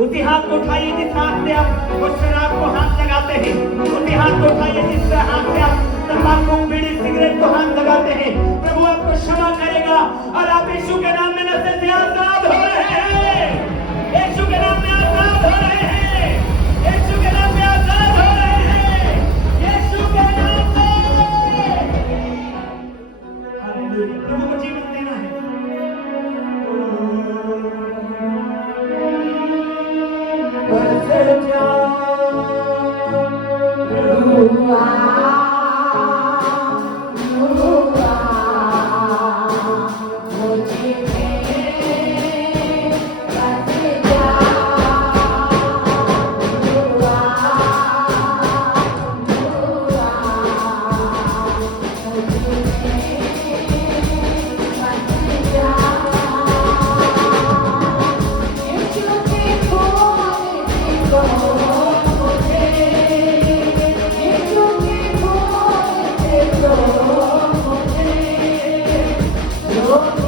उसी हाथ को उठाइए जिस हाथ से आप उस शराब को हाथ लगाते हैं, उसी हाथ को उठाइए जिस हाथ से आप तंबाकू, बीड़ी, सिगरेट को हाथ लगाते हैं। प्रभु आपको क्षमा करेगा और आप यीशु के नाम में नशे से आजाद हो रहे हैं। यीशु के नाम में आजाद हो रहे हैं। यीशु के नाम में आजाद हो रहे हैं। यीशु के नाम में। हालेलुया। प्रभु को जीवन देना है। बस जा प्रभु Oh